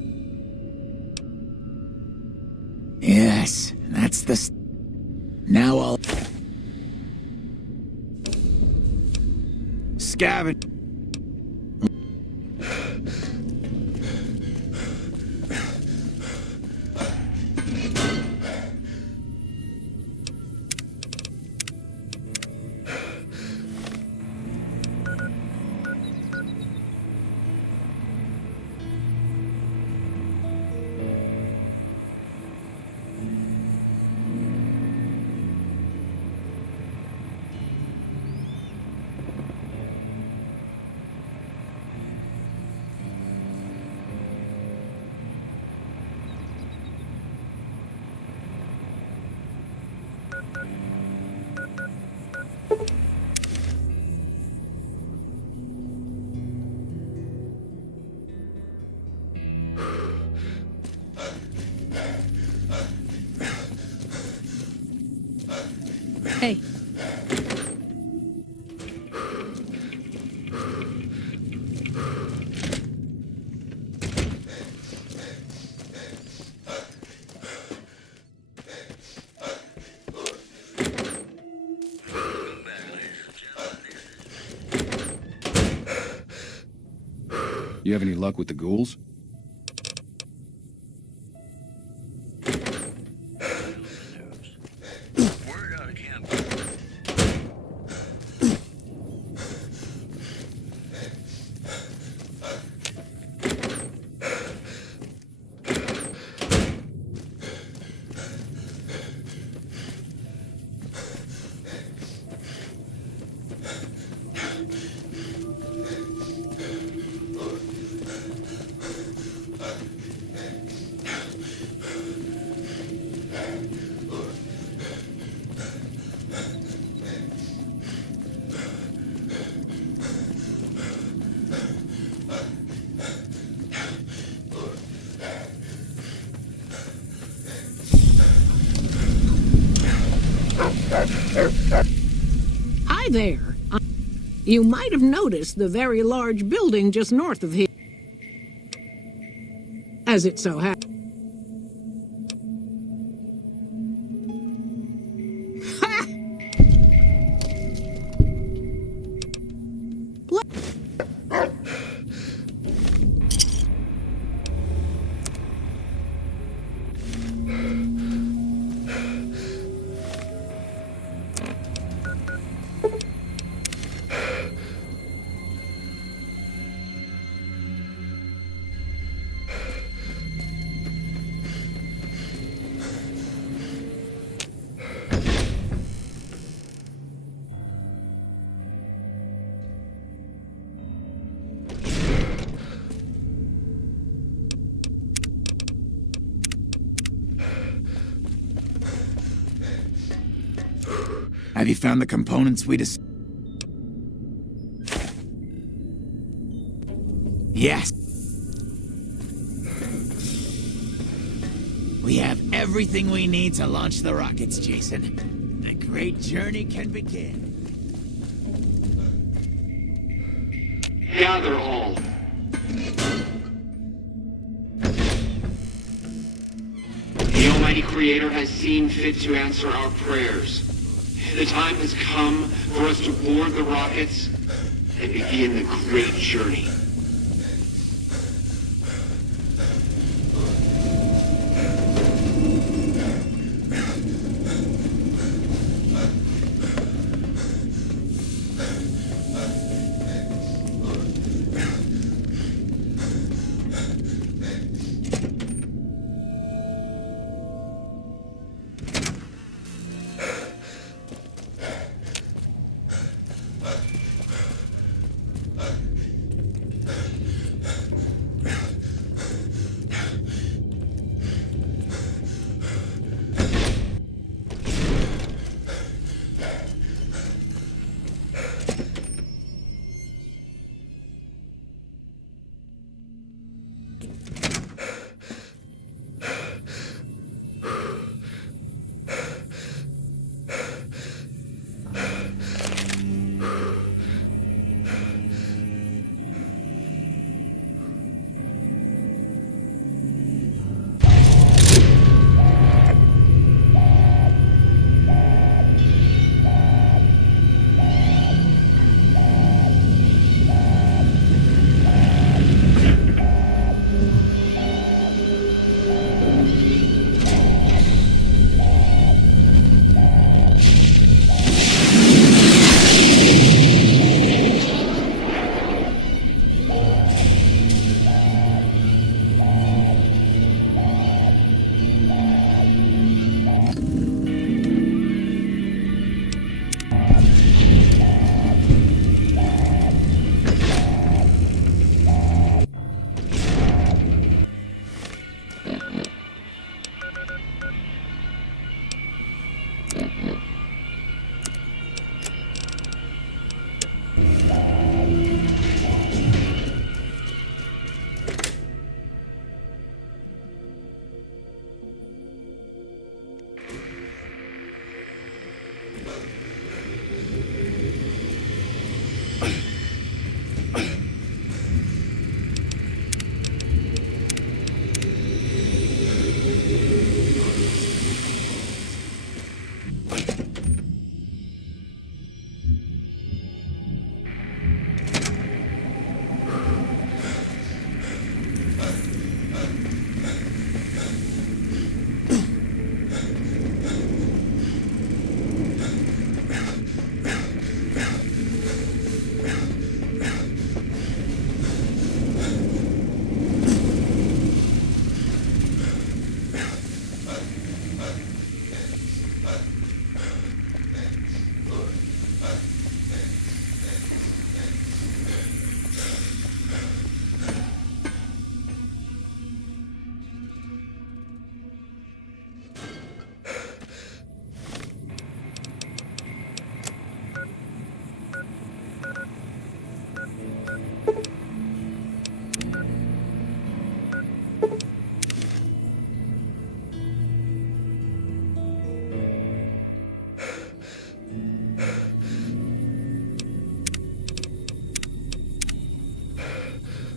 Yes, that's the... Now I'll... Scavenge... Hey. You have any luck with the ghouls? Hi there. You might have noticed the very large building just north of here. As it so happens. Have you found the components we Yes. We have everything we need to launch the rockets, Jason. The great journey can begin. Gather all. The Almighty Creator has seen fit to answer our prayers. The time has come for us to board the rockets and begin the great journey.